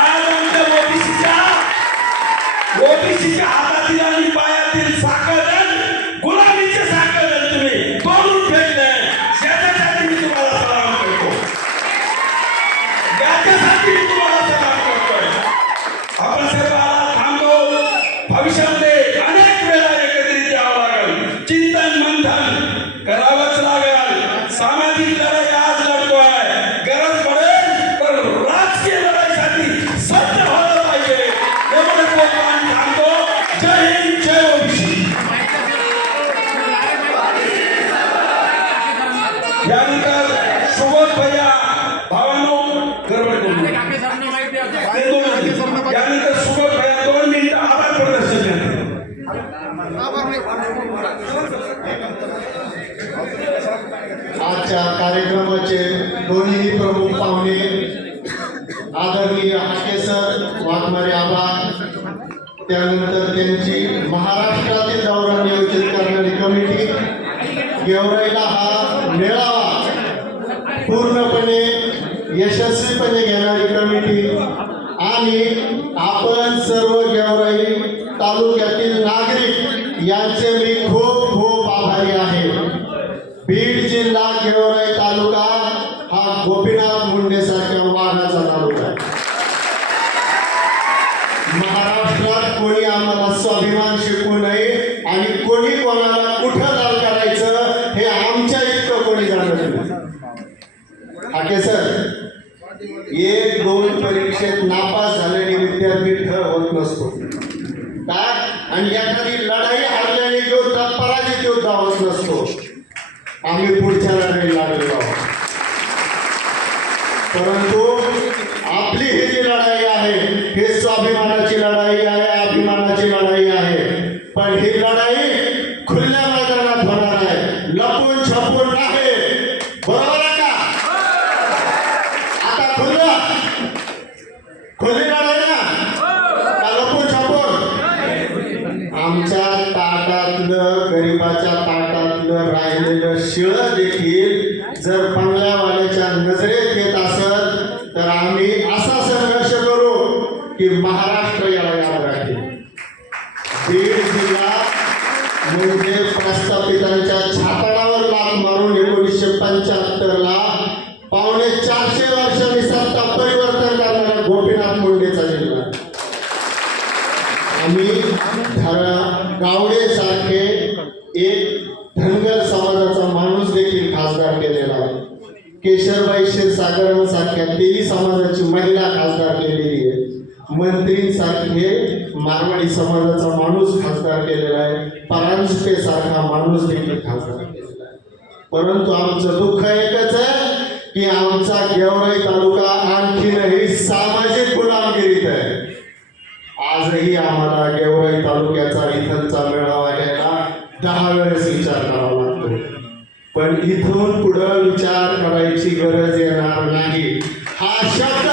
आज आमच्या ओबीसीच्या हातातील आणि पायातील साखळदंड, गुलामीचे साखळदंड तुम्ही तोडून फेकले. त्याच्यासाठी मी तुम्हाला सलाम करतो. त्याच्यासाठी मी तुम्हाला सलाम करतोय. आपण सर्वांना थांबतो. भविष्यामध्ये अनेक वेळा एकत्रित यावं लागेल, चिंतन मंथन करावंच लागेल. सामाजिक लढाई आज लढतोय, गरज पडेल तर राजकीय लढाईसाठी सज्ज व्हायला पाहिजे. एवढं बोलतो आणि थांबतो. जय हिंद, जय ओबीसी. यानंतर सुबोध भैया, भावानो गडबड करू नका. यानंतर सुबोध भैया 2 मिनिटं आभार प्रदर्शन करतील. आजच्या कार्यक्रमाचे दोन्ही प्रमुख पाहुणे आदरणीय हाके सर, वाघमारे आबा, त्यानंतर त्यांची महाराष्ट्रातील दौरा नियोजित करणारी कमिटी, गेवराईला हा मेळावा पूर्णपणे यशस्वीपणे घेणारी कमिटी आणि आपण सर्व गेवराई तालुक्यातील नागरिक यांचे मी खूप खूप आभारी आहे. बीड जिल्हा गेवराई तालुका हा गोपीनाथ मुंडे सारख्या वाघाचा तालुका आहे. महाराष्ट्रात कोणी आम्हाला स्वाभिमान शिकवू नये आणि कोणी कोणाला कुठं लाल करायचं हे आमच्या इतकं कोणी जाणत नाही. हाके सर, 1-2 परीक्षेत नापास झाल्याने विद्यार्थी होत नसतो का, आणि एखादी लढाई हरल्याने युद्ध पराजित युद्ध होत नसतो. आम्ही पुढच्या लढाई लागलेलो आहोत. परंतु आपली ही जी लढाई आहे ही स्वाभिमानाची लढाई आहे, अभिमानाची लढाई आहे. पण ही लढाई खुल्या मैदानात होणार आहे, लपून छपून नाही. बरोबर आहे का? आता खुली लढाई ना का लपून छपून? आमच्या ताटातलं, गरिबाच्या ताटातलं राहिलेलं शिळं देखील जर बंगल्यावाल्याच्या नजरेत येत असत तर आम्ही असा संघर्ष करू की महाराष्ट्र याला याद राहील. बीड जिल्हा म्हणजे प्रस्थापितांच्या छाताडावर लाथ मारून 1975ला 450 वर्षांनी सत्ता परिवर्तन करणारा गोपीनाथ मुंडेचा जिल्हा. क्षीरसागरांसारख्या 23 समाजाची महिला खासदार केलेली आहे. मंत्रींसारखे मारवाडी समाजाचा माणूस खासदार केलेला आहे. परांजपे सारखा माणूस देखील खासदार केलेला आहे. परंतु आमचं दुःख एकच आहे की आमचा गेवराई तालुका आणखीनही सामाजिक गुलामगिरीत आहे. आजही आम्हाला गेवराई तालुक्याचा इथलचा मेळावा घ्यायला 10 वेळेस विचार करावा लागतो. पण इथून पुढं विचार करायची गरज येणार नाही. हा शब्द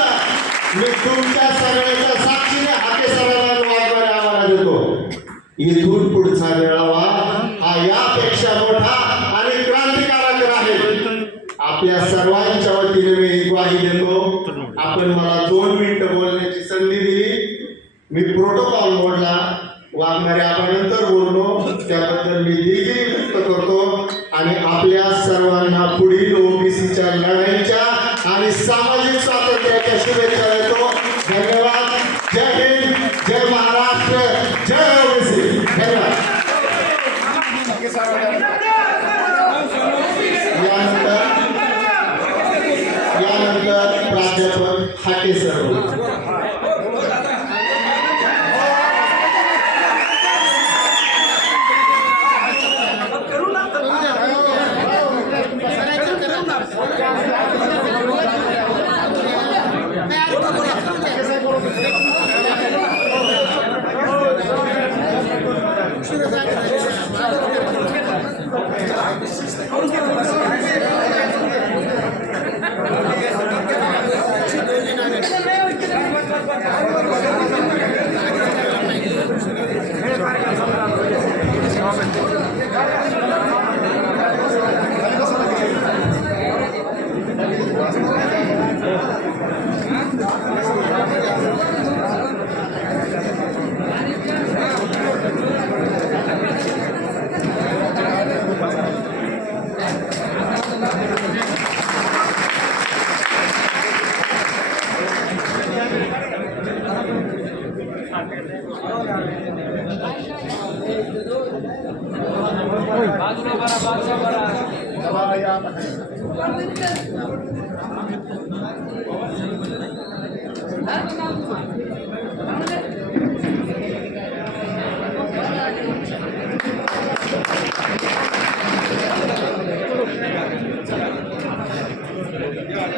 मी तुमच्या सगळ्याच्या साक्षीने हाके सरांना वागवायला आम्हाला देतो. इथून पुढचा मेळावा हा यापेक्षा मोठा आणि क्रांतिकारक राहील. आपल्या सर्वांच्या वतीने मी ग्वाही देतो. आपण मला 2 मिनिटं बोलण्याची संधी दिली. मी प्रोटोकॉल मोडला. वाघमारे आपण नंतर बोललो, त्याबद्दल मी दिलगिरी व्यक्त करतो आणि आपल्या सर्वांना पुढील ओबीसीच्या लढाईच्या आणि सामाजिक स्वातंत्र्याच्या शुभेच्छा देतो. धन्यवाद. जय हिंद, जय महाराष्ट्र, जय ओबीसी. धन्यवाद. यानंतर प्राध्यापक हाके सर बोलतील.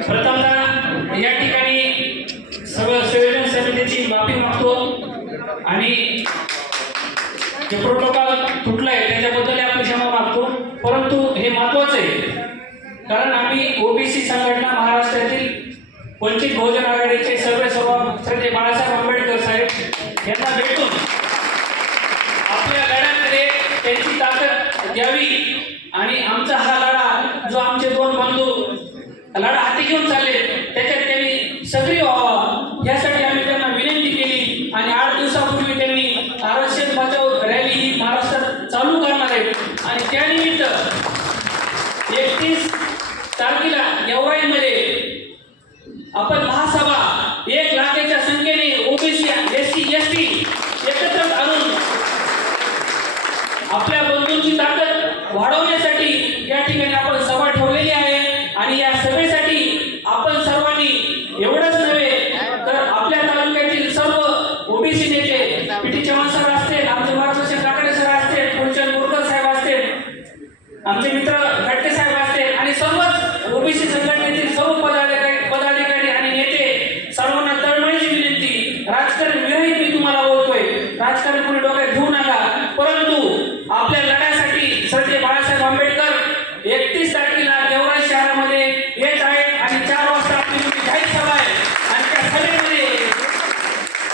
प्रथमतः या ठिकाणी सगळं संयोजन समितीची माफी मागतो आणि जे प्रोटोकॉल तुटलाय त्याच्याबद्दल आपण क्षमा मागतो. परंतु हे महत्वाचं आहे, कारण आम्ही ओबीसी संघटना महाराष्ट्रातील वंचित बहुजन आघाडीचे सर्व श्रद्धेय बाळासाहेब आंबेडकर साहेब यांना भेटून आपल्या लढ्यामध्ये त्यांची ताकद द्यावी आणि आमचा हा लढा जो आमचे 2 बंधू लढा हाती घेऊन चालले त्याच्यात त्यांनी सक्रिय व्हावा यासाठी आम्ही त्यांना विनंती केली आणि 8 दिवसापूर्वी त्यांनी आरक्षण बचाव रॅली ही महाराष्ट्रात चालू करणार आहे आणि त्यानिमित्त 31 तारखेला गेवराईमध्ये आपण महासभा 1 लाखाच्या संख्येने ओबीसी एससी एसटी एकत्र आणून आपल्या बंधूंची ताकद वाढवण्यासाठी या ठिकाणी आपण सभा ठेवलेली आहे. आणि या सभेसाठी आपण सर्वांनी एवढंच नव्हे तर आपल्या तालुक्यातील सर्व ओबीसी नेते पीटी चव्हाण सर असतील, आमचे मार्गदर्शक काकडे सर असतील, फुलचंद बोरकर साहेब असतील, आमचे मित्र गटके साहेब असतील आणि सर्वच ओबीसी संघटनेतील सर्व पदाधिकारी आणि नेते सर्वांना तळमळीची विनंती. राजकारण विरहित मी तुम्हाला बोलतोय, राजकारण कोणी डोक्यात घेऊ नका, परंतु आपल्या लढ्यासाठी श्रद्धेय बाळासाहेब आंबेडकर 31 तारखेला गेवराई शहरामध्ये येत आहेत आणि 4 वाजता आपली मोठी जाहीर सभा आहे आणि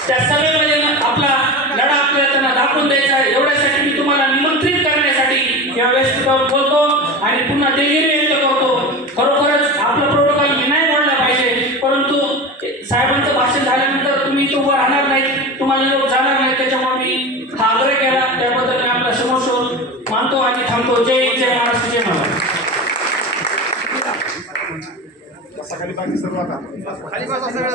त्या सभेमध्ये आपला लढा आपल्याला त्यांना दाखवून द्यायचा आहे. एवढ्यासाठी मी तुम्हाला निमंत्रित करण्यासाठी या व्यासपीठावर बोलतो आणि पुन्हा दिलगिरी व्यक्त करतो. खरोखरच आपला प्रोटोकॉल मी नाही मोडला पाहिजे, परंतु साहेबांचं भाषण झाल्यानंतर तुम्ही तो उभं राहणार नाही, तुम्हाला लोक जाणार नाही, त्याच्यामुळे मी हा आग्रह केला. त्याबद्दल मी आपला समोर मानतो आणि थांबतो. जय हिंद, जय महाराष्ट्र, जय महाराष्ट्र. खाली बाकी सर्व आता खाली बसा सगळं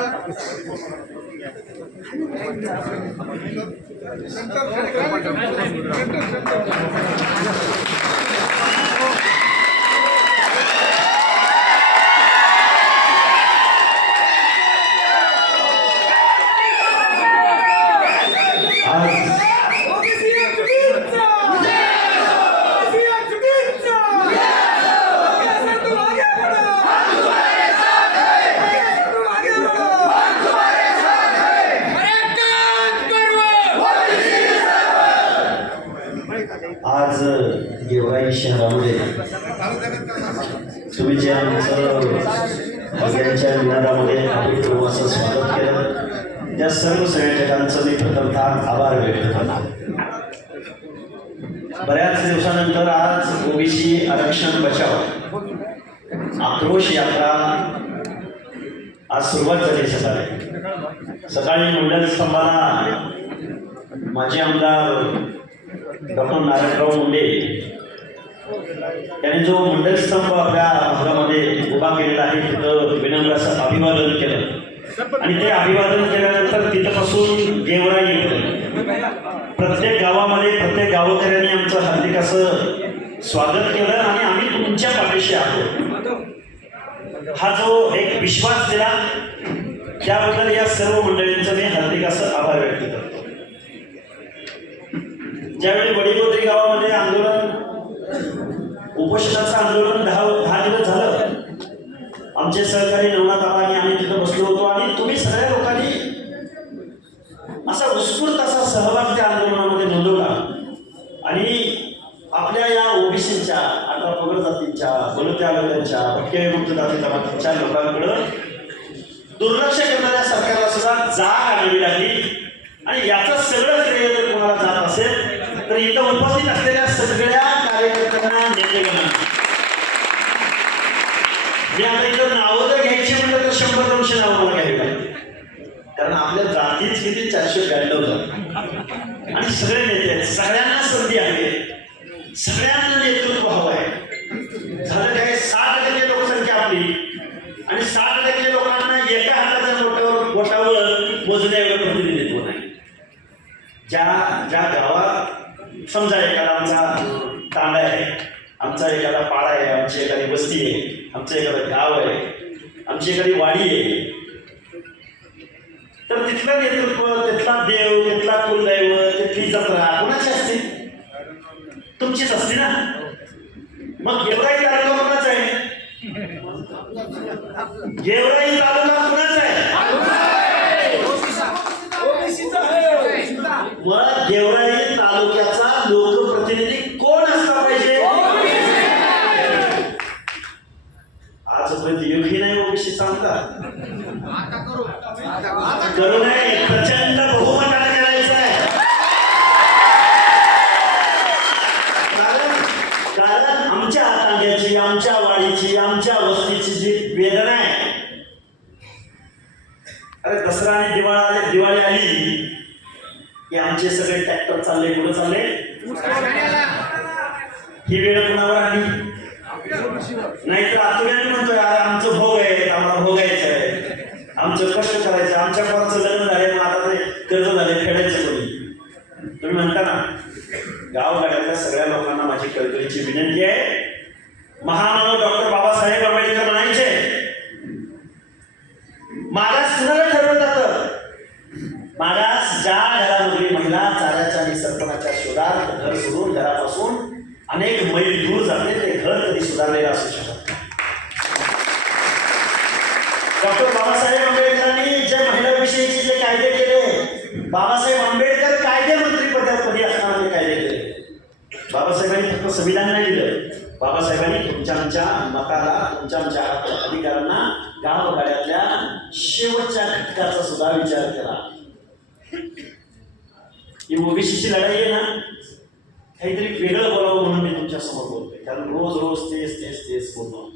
आज गेवराई शहरामध्ये तुम्ही जे आमचं हलग्यांच्या निनादामध्ये आपण असं स्वागत केलं, त्या सर्व संयोजकांचं मी प्रथमतः आभार व्यक्त करतो. बऱ्याच दिवसानंतर आज ओबीसी आरक्षण बचाव आक्रोश यात्रा आज सुरुवात झाली. सकाळी मंडल स्तंभाला माजी आमदार डॉक्टर नारायणराव मुंडे यांनी जो मंडल स्तंभ आपल्या भागामध्ये उभा केलेला आहे तिथं विनम्र असं अभिवादन केलं आणि ते अभिवादन केल्यानंतर तिथपासून गेवराई प्रत्येक गावामध्ये प्रत्येक गावकऱ्यांनी आमचं हार्दिक असं स्वागत केलं आणि आम्ही तुमच्या पाठीशी आहोत हा जो एक विश्वास दिला त्याबद्दल या सर्व मंडळींचं मी हार्दिक असं आभार व्यक्त करतो. ज्यावेळी वडीगोद्री गावामध्ये आंदोलन उपोषणाचं आंदोलन 10 दिवस झालं, आमचे सहकारी नवनाथ आबा आणि आम्ही तिथं बसलो होतो आणि तुम्ही सगळ्या लोकांनी असा उत्स्फूर्त असा सहभाग त्या आंदोलनामध्ये नोंदवला आणि आपल्या या ओबीसीच्या 18 पगड जातींच्या बलत्या लोकांच्या भटक्या विमुक्त जाती जमातींच्या लोकांकडं दुर्लक्ष करणाऱ्या सरकारला सुद्धा जाग आणावी लागली आणि याचं सगळं श्रेय जर कोणाला जात असेल तर इथं उपस्थित असलेल्या सगळ्या कार्यकर्त्यांना नेतेगणांना. मी आता इथं नावं जर घ्यायची म्हटलं तर 100-200 नावं मला घ्यावी लागतील, कारण आपल्या जातीच किती 492 जात आणि सगळे नेते आहेत, सगळ्यांना संधी आहे, सगळ्यांना नेतृत्व हवं आहे. झालं काय 60% लोकसंख्या आपली आणि 60% लोकांना एका हाताच्या बोटावर मोजण्यावर प्रतिनिधित्व नाही. ज्या गावात समजा एखादा आमचा तांडा आहे, आमचा एखादा पाडा आहे, आमची एखादी वस्ती आहे, आमचं एखादं गाव आहे, आमची एखादी वाडी आहे, तर तिथलं नेतृत्व, तिथला देव, तिथला कुलदैवत, तिथली जत्रा कोणाची असते? तुमचीच असते ना. मग गेवराई तालुका कोणाचा आहे? गेवराई तालुका कोणाचा आहे? मग गेवराई तालुक्याचा लोकप्रतिनिधी कोण असला पाहिजे? आजपर्यंत योग्य नाही ओबीसी सांगता करू नये, प्रचंड बहुमताने करायचं आहे. कारण आमच्या हातांड्याची, आमच्या वाडीची, आमच्या वस्तीची जी वेदना आहे. अरे दसरा आणि दिवाळी आली की आमचे सगळे ट्रॅक्टर चालले, कुठं चालले? ही वेळ कुणावर आली? नाहीतर तुम्ही आम्ही म्हणतोय अरे आमचं भोग आहे, आम्हाला भोगायचं आहे, आमचं कष्ट करायचं, आमच्या कोणाचं लग्न झाले मग आता ते कर्ज झाले फेडायचं कोणी. तुम्ही म्हणता ना. गावगाड्यातल्या सगळ्या लोकांना माझी कळकळीची विनंती आहे. महामानव डॉक्टर बाबासाहेब आंबेडकर म्हणायचे मागास कुणाला ठरवलं जातं? मागास ज्या घरामधली महिला चाऱ्याच्या आणि सरपणाच्या शोधात घर सोडून घरापासून अनेक मैल दूर जाते, ते घर कधी सुधारलेलं असू शकत नाही. डॉक्टर बाबासाहेब आंबेडकरांनी जे महिलांविषयीचे जे कायदे केले, बाबासाहेब आंबेडकर कायदे मंत्रिपदी असताना कायदे केले. बाबासाहेबांनी फक्त संविधान नाही दिलं, बाबासाहेबांनी तुमच्या आमच्या मताला, तुमच्या आमच्या अधिकारांना गावगाड्यातल्या शेवटच्या घटकाचा सुद्धा विचार केला. ही ओबीसीची लढाई आहे ना, काहीतरी वेगळं बोलावं म्हणून मी तुमच्या समोर बोलतोय, कारण रोज तेच बोलतो.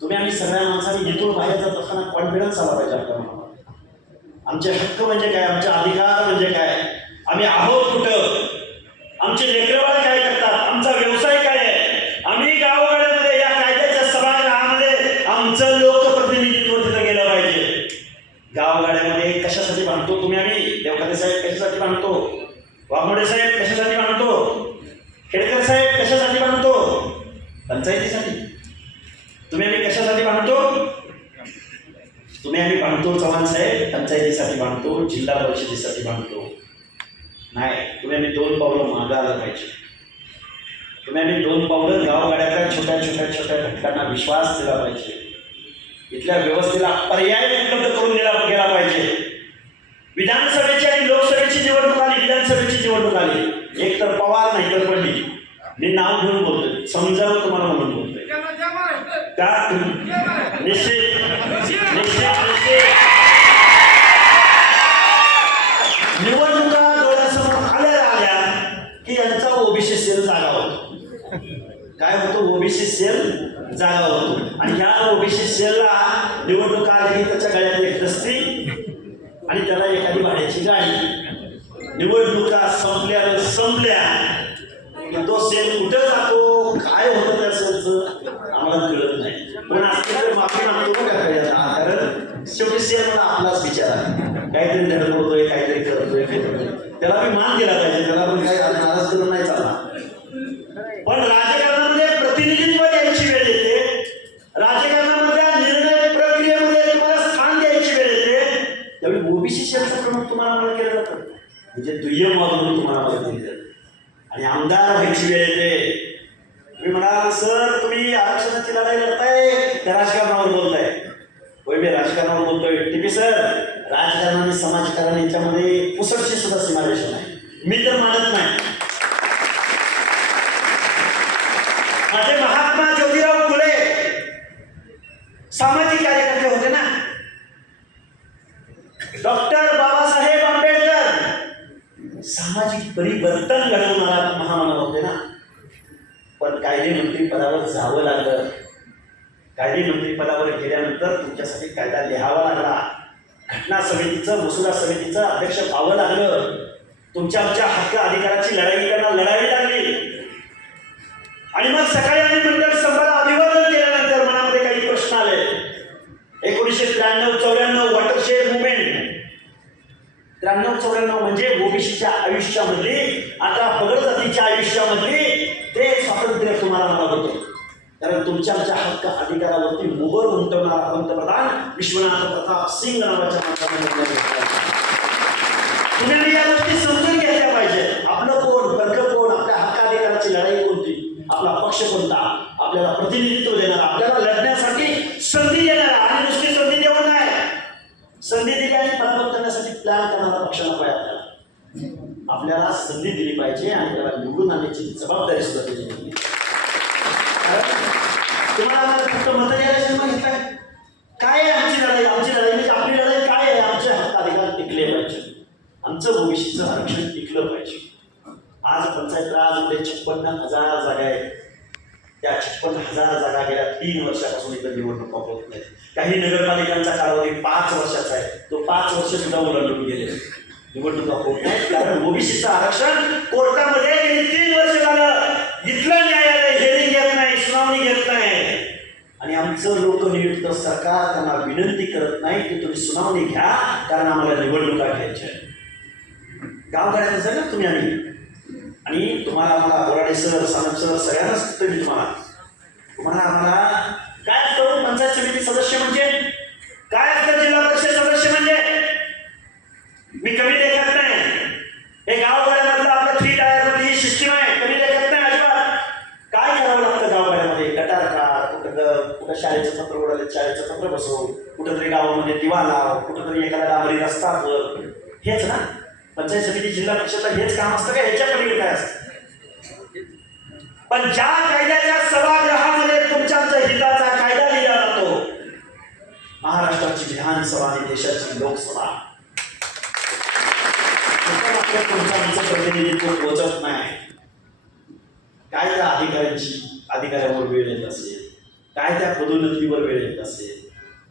तुम्ही आम्ही सगळ्या माणसांनी इथून बाहेर जात असताना कॉन्फिडन्स आला पाहिजे आपल्या मनावर. आमचे हक्क म्हणजे काय, आमचे अधिकार म्हणजे काय, आम्ही आहोत कुठं, आमचे लेकरबाळ काय करतात, आमचा व्यवसाय काय आहे, आम्ही गावगाड्यामध्ये या कायद्याच्या सभागृहामध्ये आमचं लोकप्रतिनिधित्व तिथं गेलं पाहिजे. गावगाड्यामध्ये कशासाठी बांधतो तुम्ही आम्ही? देवखाते साहेब कशासाठी बांधतो? वाघमोडे साहेब कशासाठी बांधतो? खेडकर साहेब कशासाठी बांधतो? पंचायतीसाठी. तुम्ही आम्ही कशासाठी बांधतो? तुम्ही आम्ही बांधतो चव्हाण साहेब पंचायतीसाठी बांधतो, जिल्हा परिषदेसाठी बांधतो. नाही, तुम्ही आम्ही 2 पावलं मागं आलं पाहिजे. तुम्ही आम्ही 2 पावलं गावगाड्यातल्या छोट्या घटकांना विश्वास दिला पाहिजे. इथल्या व्यवस्थेला पर्याय उपलब्ध करून दिला गेला पाहिजे. विधानसभेची आणि लोकसभेची निवडणूक आली, विधानसभेची निवडणूक आली, एक तर पवार नाही तर पंडित, मी नाव घेऊन बोलतोय, समजावं तुम्हाला म्हणून बोलतोय का? निश्चित निश्चित निश्चित निवडणुका डोळ्यासमोर आल्या की यांचा ओबीसी सेल जागा होतो. काय होतो? ओबीसी सेल जागा होतो. आणि ह्या ओबीसी सेलला निवडणुका आल्या की त्याच्या गळ्यात एक दस्ती आणि त्याला एखादी भाड्याची गाडी. निवडणुका संपल्या की तो सेल कुठे जातो, काय होतं त्या सेलचं आम्हाला कळत नाही. पण असं माफी मागतो का कारण शेवटी सेल मला आपलाच विचार आहे. काहीतरी धडपडतोय, काहीतरी करतोय, त्याला मी मान दिला पाहिजे, त्याला पण काही नाराज करून नाही चालणार. पण राजकारणामध्ये प्रतिनिधित्व द्यायची वेळ येते, राजकारणामध्ये निर्णय प्रक्रियेमध्ये तुम्हाला स्थान द्यायची वेळ येते, त्यावेळी ओबीसी सेलचं प्रमुख तुम्हाला मला केलं जातं, म्हणजे दुय्यम म्हणून तुम्हाला मला दिलं जातं. आणि आमदार व्हायची वेळ येते, तुम्ही म्हणाल सर तुम्ही आरक्षणाची लढाई लढताय त्या राजकारणावर बोलताय. होय, मी राजकारणावर बोलतोय. टीपी सर, राजकारण आणि समाजकारण याच्यामध्ये पुसटशी सुद्धा सीमारेषा नाही, मी तर मानत नाही. माझे महात्मा ज्योतिराव फुले सामाजिक कार्यकर्ते होते ना, डॉक्टर बाबासाहेब आंबेडकर सामाजिक परिवर्तन घडवणारा महामानव होते ना. पण कायदे मंत्री पदावर जावं लागलं. कायदे मंत्री पदावर गेल्यानंतर तुमच्यासाठी कायदा लिहावा लागला. घटना समितीचं, मसुदा समितीचं अध्यक्ष व्हावं लागलं. तुमच्या हक्क अधिकाराची लढाई त्यांना लढावी लागली. आणि मग सकाळी आम्ही मंडळ संभाला अभिवादन केल्यानंतर मनामध्ये काही प्रश्न आले. 1993-94 वॉटरशेड मुवमेंट, 93-94 म्हणजे ओबीसीच्या आयुष्यामधली, आता पगड जातीच्या आयुष्यामधली ते स्वातंत्र्य तुम्हाला मला होतं. कारण तुमच्या हक्क अधिकारावरती मुहर उमटवणारा पंतप्रधान विश्वनाथ प्रताप सिंग नावाच्या माणसाने तुम्ही या गोष्टी समजून घेतल्या पाहिजे. आपलं कोण, वर्ग कोण, आपल्या हक्क अधिकाराची लढाई कोणती, आपला पक्ष कोणता, आपल्याला प्रतिनिधित्व देणारा, आपल्याला लढण्यासाठी संधी देणारा, आणि नुसती संधी देऊन नाही, संधी दिली आणि पराभूत करण्यासाठी प्लॅन करणारा पक्ष नको आहे आपल्याला. आपल्याला संधी दिली पाहिजे आणि त्याला निवडून आणण्याची जबाबदारी सुद्धा दिली पाहिजे. तुम्हाला फक्त मत द्यायला सांगितलंय. काय आहे आमची लढाई? आमची लढाई म्हणजे आपली लढाई काय आहे? आमचे हक्क अधिकार टिकले पाहिजे, आमचं ओबीसीचं आरक्षण टिकलं पाहिजे. आज पंचायत राजमध्ये 56,000 जागा आहेत. त्या 56,000 जागा गेल्या 3 वर्षापासून इथं निवडणुका होत नाहीत. काही नगरपालिकांचा कालावधी 5 वर्षाचा आहे, तो 5 वर्ष सुद्धा ओलांडून गेले, निवडणुका होत नाहीत. कारण ओबीसीचं आरक्षण कोर्टामध्ये गेली 3 वर्ष झालं, इथलं न्यायालय हेरिंग घेत नाही, सुनावणी घेत नाही. आणि आमचं लोकनियुक्त सरकार त्यांना विनंती करत नाही की तुम्ही सुनावणी घ्या, कारण आम्हाला निवडणुका घ्यायच्या आहेत. गावगाड्यात असेल ना तुम्ही आणि तुम्हाला आम्हाला बोराडे सर, सानप सर सगळ्यांनाच मी तुम्हाला आम्हाला काय असतं पंचायत समिती सदस्य म्हणजे काय असतं, जिल्हा परिषद सदस्य म्हणजे मी कमी लेखत नाही. हे गावगाड्यामधलं आपलं 3 टायरवरती ही सिस्टीम आहे, कमी लेखत नाही अजिबात. काय करावं लागतं गावगाड्यामध्ये? गटार काढ, कुठं शाळेचं पत्र उडाले शाळेचं पत्र बसव, कुठंतरी गावामध्ये दिवा लाव, कुठंतरी एखादा डांबरी रस्ता कर. हेच ना पंचायत समिती, जिल्हा परिषदला हेच काम असतं का? ह्याच्या पलीकडे काय असतं? पण ज्या कायद्याच्या सभागृहामध्ये तुमच्या हिताचा कायदा लिहिला जातो, महाराष्ट्राची विधानसभा आणि देशाची लोकसभा, तुमच्या प्रतिनिधित्व पोहोचत नाही. काय त्या अधिकाऱ्यावर वेळ येत असेल, काय त्या पदोन्नतीवर वेळ येत असेल,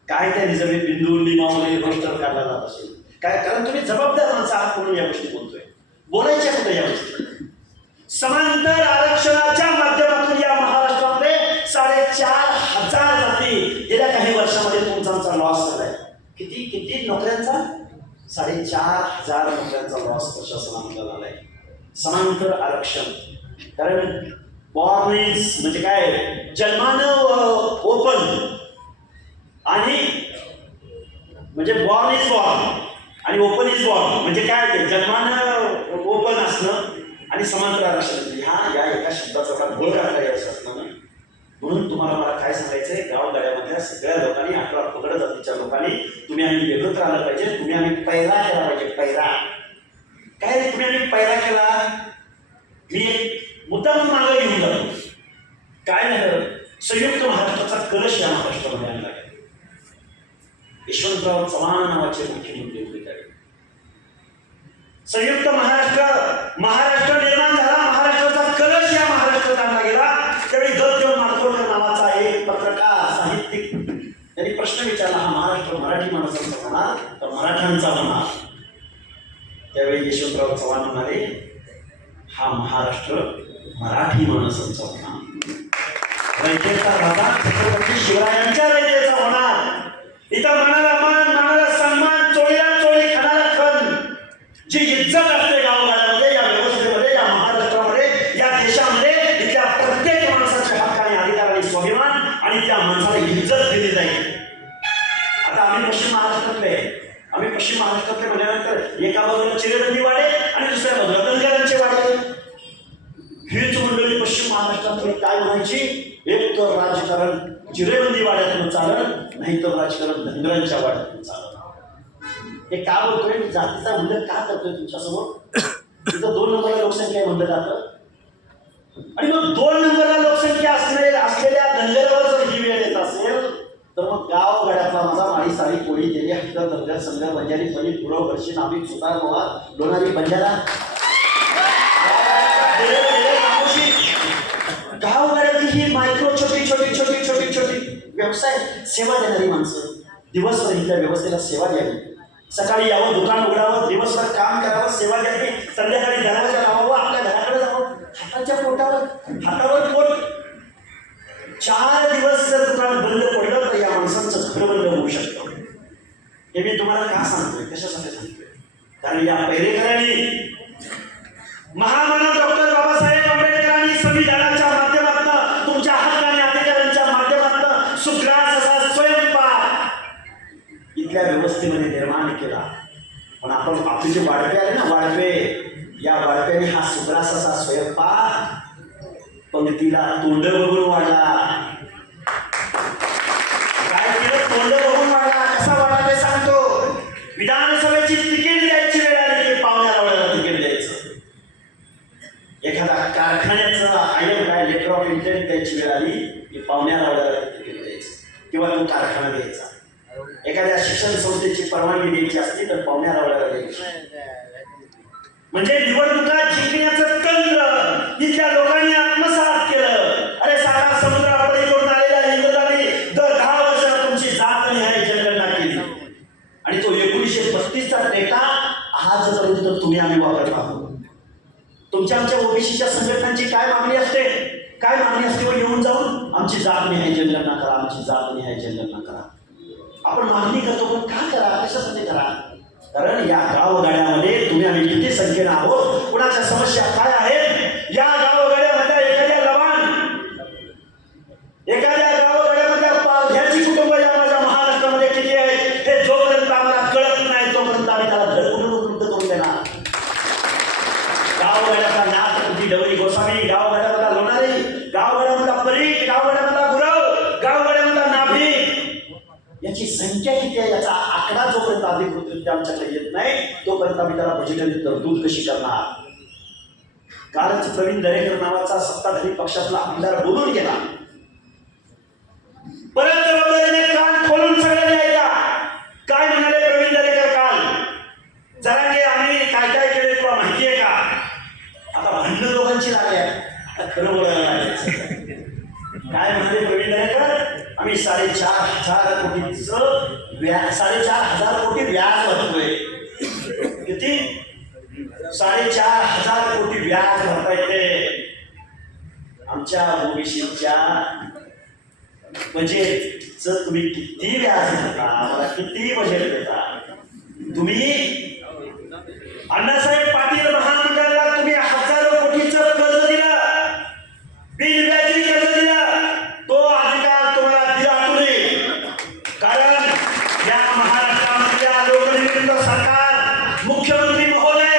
काय त्या निजामी बिंदू नियमावली रोस्टर काढला जात असेल काय? कारण तुम्ही जबाबदार माणसं आहात म्हणून या गोष्टी बोलतोय. बोलायच्या कुठे या गोष्टी? समांतर आरक्षणाच्या माध्यमातून या महाराष्ट्रामध्ये 4,500 जाती गेल्या काही वर्षामध्ये तुमचा लॉस झालाय. किती नोकऱ्यांचा? 4,500 नोकऱ्यांचा लॉस प्रशासनाला झालाय. समांतर आरक्षण, कारण बॉर्न इज म्हणजे काय, जन्मानं ओपन आणि म्हणजे बॉर्न इज बॉर्न आणि ओपन इज बॉर्न म्हणजे काय, ते जन्मानं ओपन असणं आणि समांतर आरक्षण, या एका शब्दाचा मला भोळ घातला या शासनानं. म्हणून तुम्हाला मला काय सांगायचंय, गावगाड्यामधल्या सगळ्या लोकांनी, 18 पगड जातीच्या लोकांनी तुम्ही आम्ही एकत्र आलं पाहिजे. तुम्ही आम्ही पैरा केला पाहिजे. पैरा काय? तुम्ही आम्ही पैरा केला, मी एक मुद्दा म्हणून मागे घेऊन जातो. काय झालं, संयुक्त महाराष्ट्राचा कलश या महाराष्ट्रामध्ये आणला गेला. यशवंतराव चव्हाण नावाचे मुख्यमंत्री होते त्यावेळी. संयुक्त महाराष्ट्र निर्माण झाला, महाराष्ट्राचा कलश या महाराष्ट्रात आणला गेला. त्यावेळी गद्देव माडखोलकर नावाचा एक पत्रकार साहित्यिक त्यांनी प्रश्न विचारला, हा महाराष्ट्र मराठी माणसांचा होणार तर मराठ्यांचा होणार? त्यावेळी यशवंतराव चव्हाण म्हणाले, हा महाराष्ट्र मराठी माणसांचा होणार, रयतेचा राजा छत्रपती शिवरायांच्या रयतेचा होणार. इथं मनाला मान, मनाला सन्मान, चोळीला चोळी, खणाला खण, जी इज्जत असते गावगाड्यामध्ये, या व्यवस्थेमध्ये, या महाराष्ट्रामध्ये, या देशामध्ये, इथल्या प्रत्येक माणसाच्या हक्काने, अधिकाराने स्वाभिमान आणि त्या माणसाला इज्जत दिली जाईल. आता आम्ही पश्चिम महाराष्ट्रातले म्हणल्यानंतर एका बाजूला चिरेबंदी वाडे आणि दुसऱ्या बाजूला धनगरांचे वाडे. हीच मंडळी पश्चिम महाराष्ट्रातली काय म्हणायची, एक तर राजकारण चिरेबंदी वाड्यातून चालत, नाही तर राजकारण धनगरांच्या वाड्यातून चालत. हे का बोलतोय, जातीचा उल्लेख का करतोय तुमच्यासमोर? तिथं 2 नंबरला लोकसंख्या म्हणलं जातं आणि मग 2 नंबरला लोकसंख्या असलेल्या धनगरावर जर ही वेळ येत असेल तर मग गावगाड्यातला माझा माळी साडी पोळी गेली हक्क धनगर संघ बंजारी पली पुरव वर्षी नाभिक सुतार गोवा लोणारी बंजारा गावगाड्यातली ही मायक्रो छोटी व्यवसाय सेवा देणारी माणसं दिवसभर इथल्या व्यवस्थेला सेवा द्यावी. सकाळी यावं, दुकान उघडावं, दिवसभर काम करावं, सेवा द्यावी, संध्याकाळी दरवाजा लावावं, आपल्या घराकडे जावं, हातावर पोट. 4 दिवस जर दुकान बंद पडलं तर या माणसांचं घर बंद होऊ शकतं. हे मी तुम्हाला का सांगतोय, कशासाठी सांगतोय? कारण या पैरेकरांनी, महामानव डॉक्टर बाबासाहेब आंबेडकरांनी संविधानाच्या माध्यमातून, तुमच्या हक्क आणि अधिकारांच्या माध्यमातून सुग्रास असा स्वयंपाक इथल्या व्यवस्थेमध्ये निर्माण केला. पण आपण आपले जे वाढपे आले ना, वाढपे, या वाढप्याने हा सुग्रास असा स्वयंपाक पंक्तीला तोंड बघून वाढला. काय केलं? तोंड बघून वाढला. कसा वाढला ते सांगतो. विधानसभेची तिकीट द्यायची वेळ आली की पाहुण्याला वळायला तिकीट द्यायचं. एखादा कारखान्याचं आयएम काय लेटर ऑफ इंटेंट द्यायची वेळ आली की पाहुण्याला वळायला तिकीट द्यायचं किंवा तो कारखाना द्यायचा. एखाद्या शिक्षण संस्थेची परवानगी द्यायची असली तर पाहुण्याला वळायला द्यायची. म्हणजे निवडणुका जिंकण्याचं तंत्र इथल्या लोकांनी आत्मसात केलं. अरे सारा समुद्रापलीकडून आलेल्या इंग्रजांनी दर 10 वर्षात तुमची जातनिहाय जनगणना केली आणि तो 1932चा डेटा आजपर्यंत तुम्ही आम्ही वापरत आहोत. तुमच्या आमच्या ओबीसीच्या संघटनांची काय मागणी असते व येऊन जाऊन आमची जातनिहाय जनगणना करा, आमची जातनिहाय जनगणना करा. आपण मागणी करतो पण का करा, कशासाठी करा? कारण या गावगाड्यामध्ये तुम्ही आम्ही किती संख्येनं आहोत, कुणाच्या समस्या काय आहेत, या गावगाड्यामधल्या एखाद्या गावगाड्यामधल्या पावघ्याची कुटुंब या माझ्या महाराष्ट्रामध्ये किती आहेत हे जोपर्यंत आम्हाला कळत नाही तोपर्यंत आम्ही त्याला धडकून उपलब्ध करून देणार. गावगाड्याचा नाथ तुझी डवरी गोसावी, गावगाड्यामधला लोणारी, गावगाड्यामधला परीट, गावगाड्यामधला गुरव, गावगाड्यामधला नाभी, याची संख्या किती आहे याचा आकडा जोपर्यंत अधिकृतरित्या आमच्याकडे येत नाही तोपर्यंत आम्ही त्याला बजेटरी तरतूद कशी करणार? कालच प्रवीण दरेकर नावाचा सत्ताधारी पक्षातला आमदार बोलून गेला. परत जबाबदारीने कान खोलून सगळं लिहायचा. काय म्हणाले प्रवीण दरेकर काल? जरांगे आम्ही काय केले तुला माहिती आहे का? आता भांडणं दोघांची लागली आहे. आता खरं बोलायला लागायचं. काय म्हणाले प्रवीण दरेकर? आम्ही 4,500 कोटीचं व्याज, 4,500 कोटी व्याज भरतोय. किती? 4,500 कोटी व्याज भरता येते. आमच्या ओबीसीच्या बजेटचं तुम्ही किती व्याज भरता, आम्हाला किती बजेट देता? तुम्ही अण्णासाहेब पाटील महामंडळाला तुम्ही हजारो कोटीचं कर्ज दिलं, बिनव्याजी कर्ज दिलं. तो अधिकार तुम्हाला दिला तुम्ही. कारण या महाराष्ट्रामधल्या लोकनियुक्त सरकार, मुख्यमंत्री महोदय,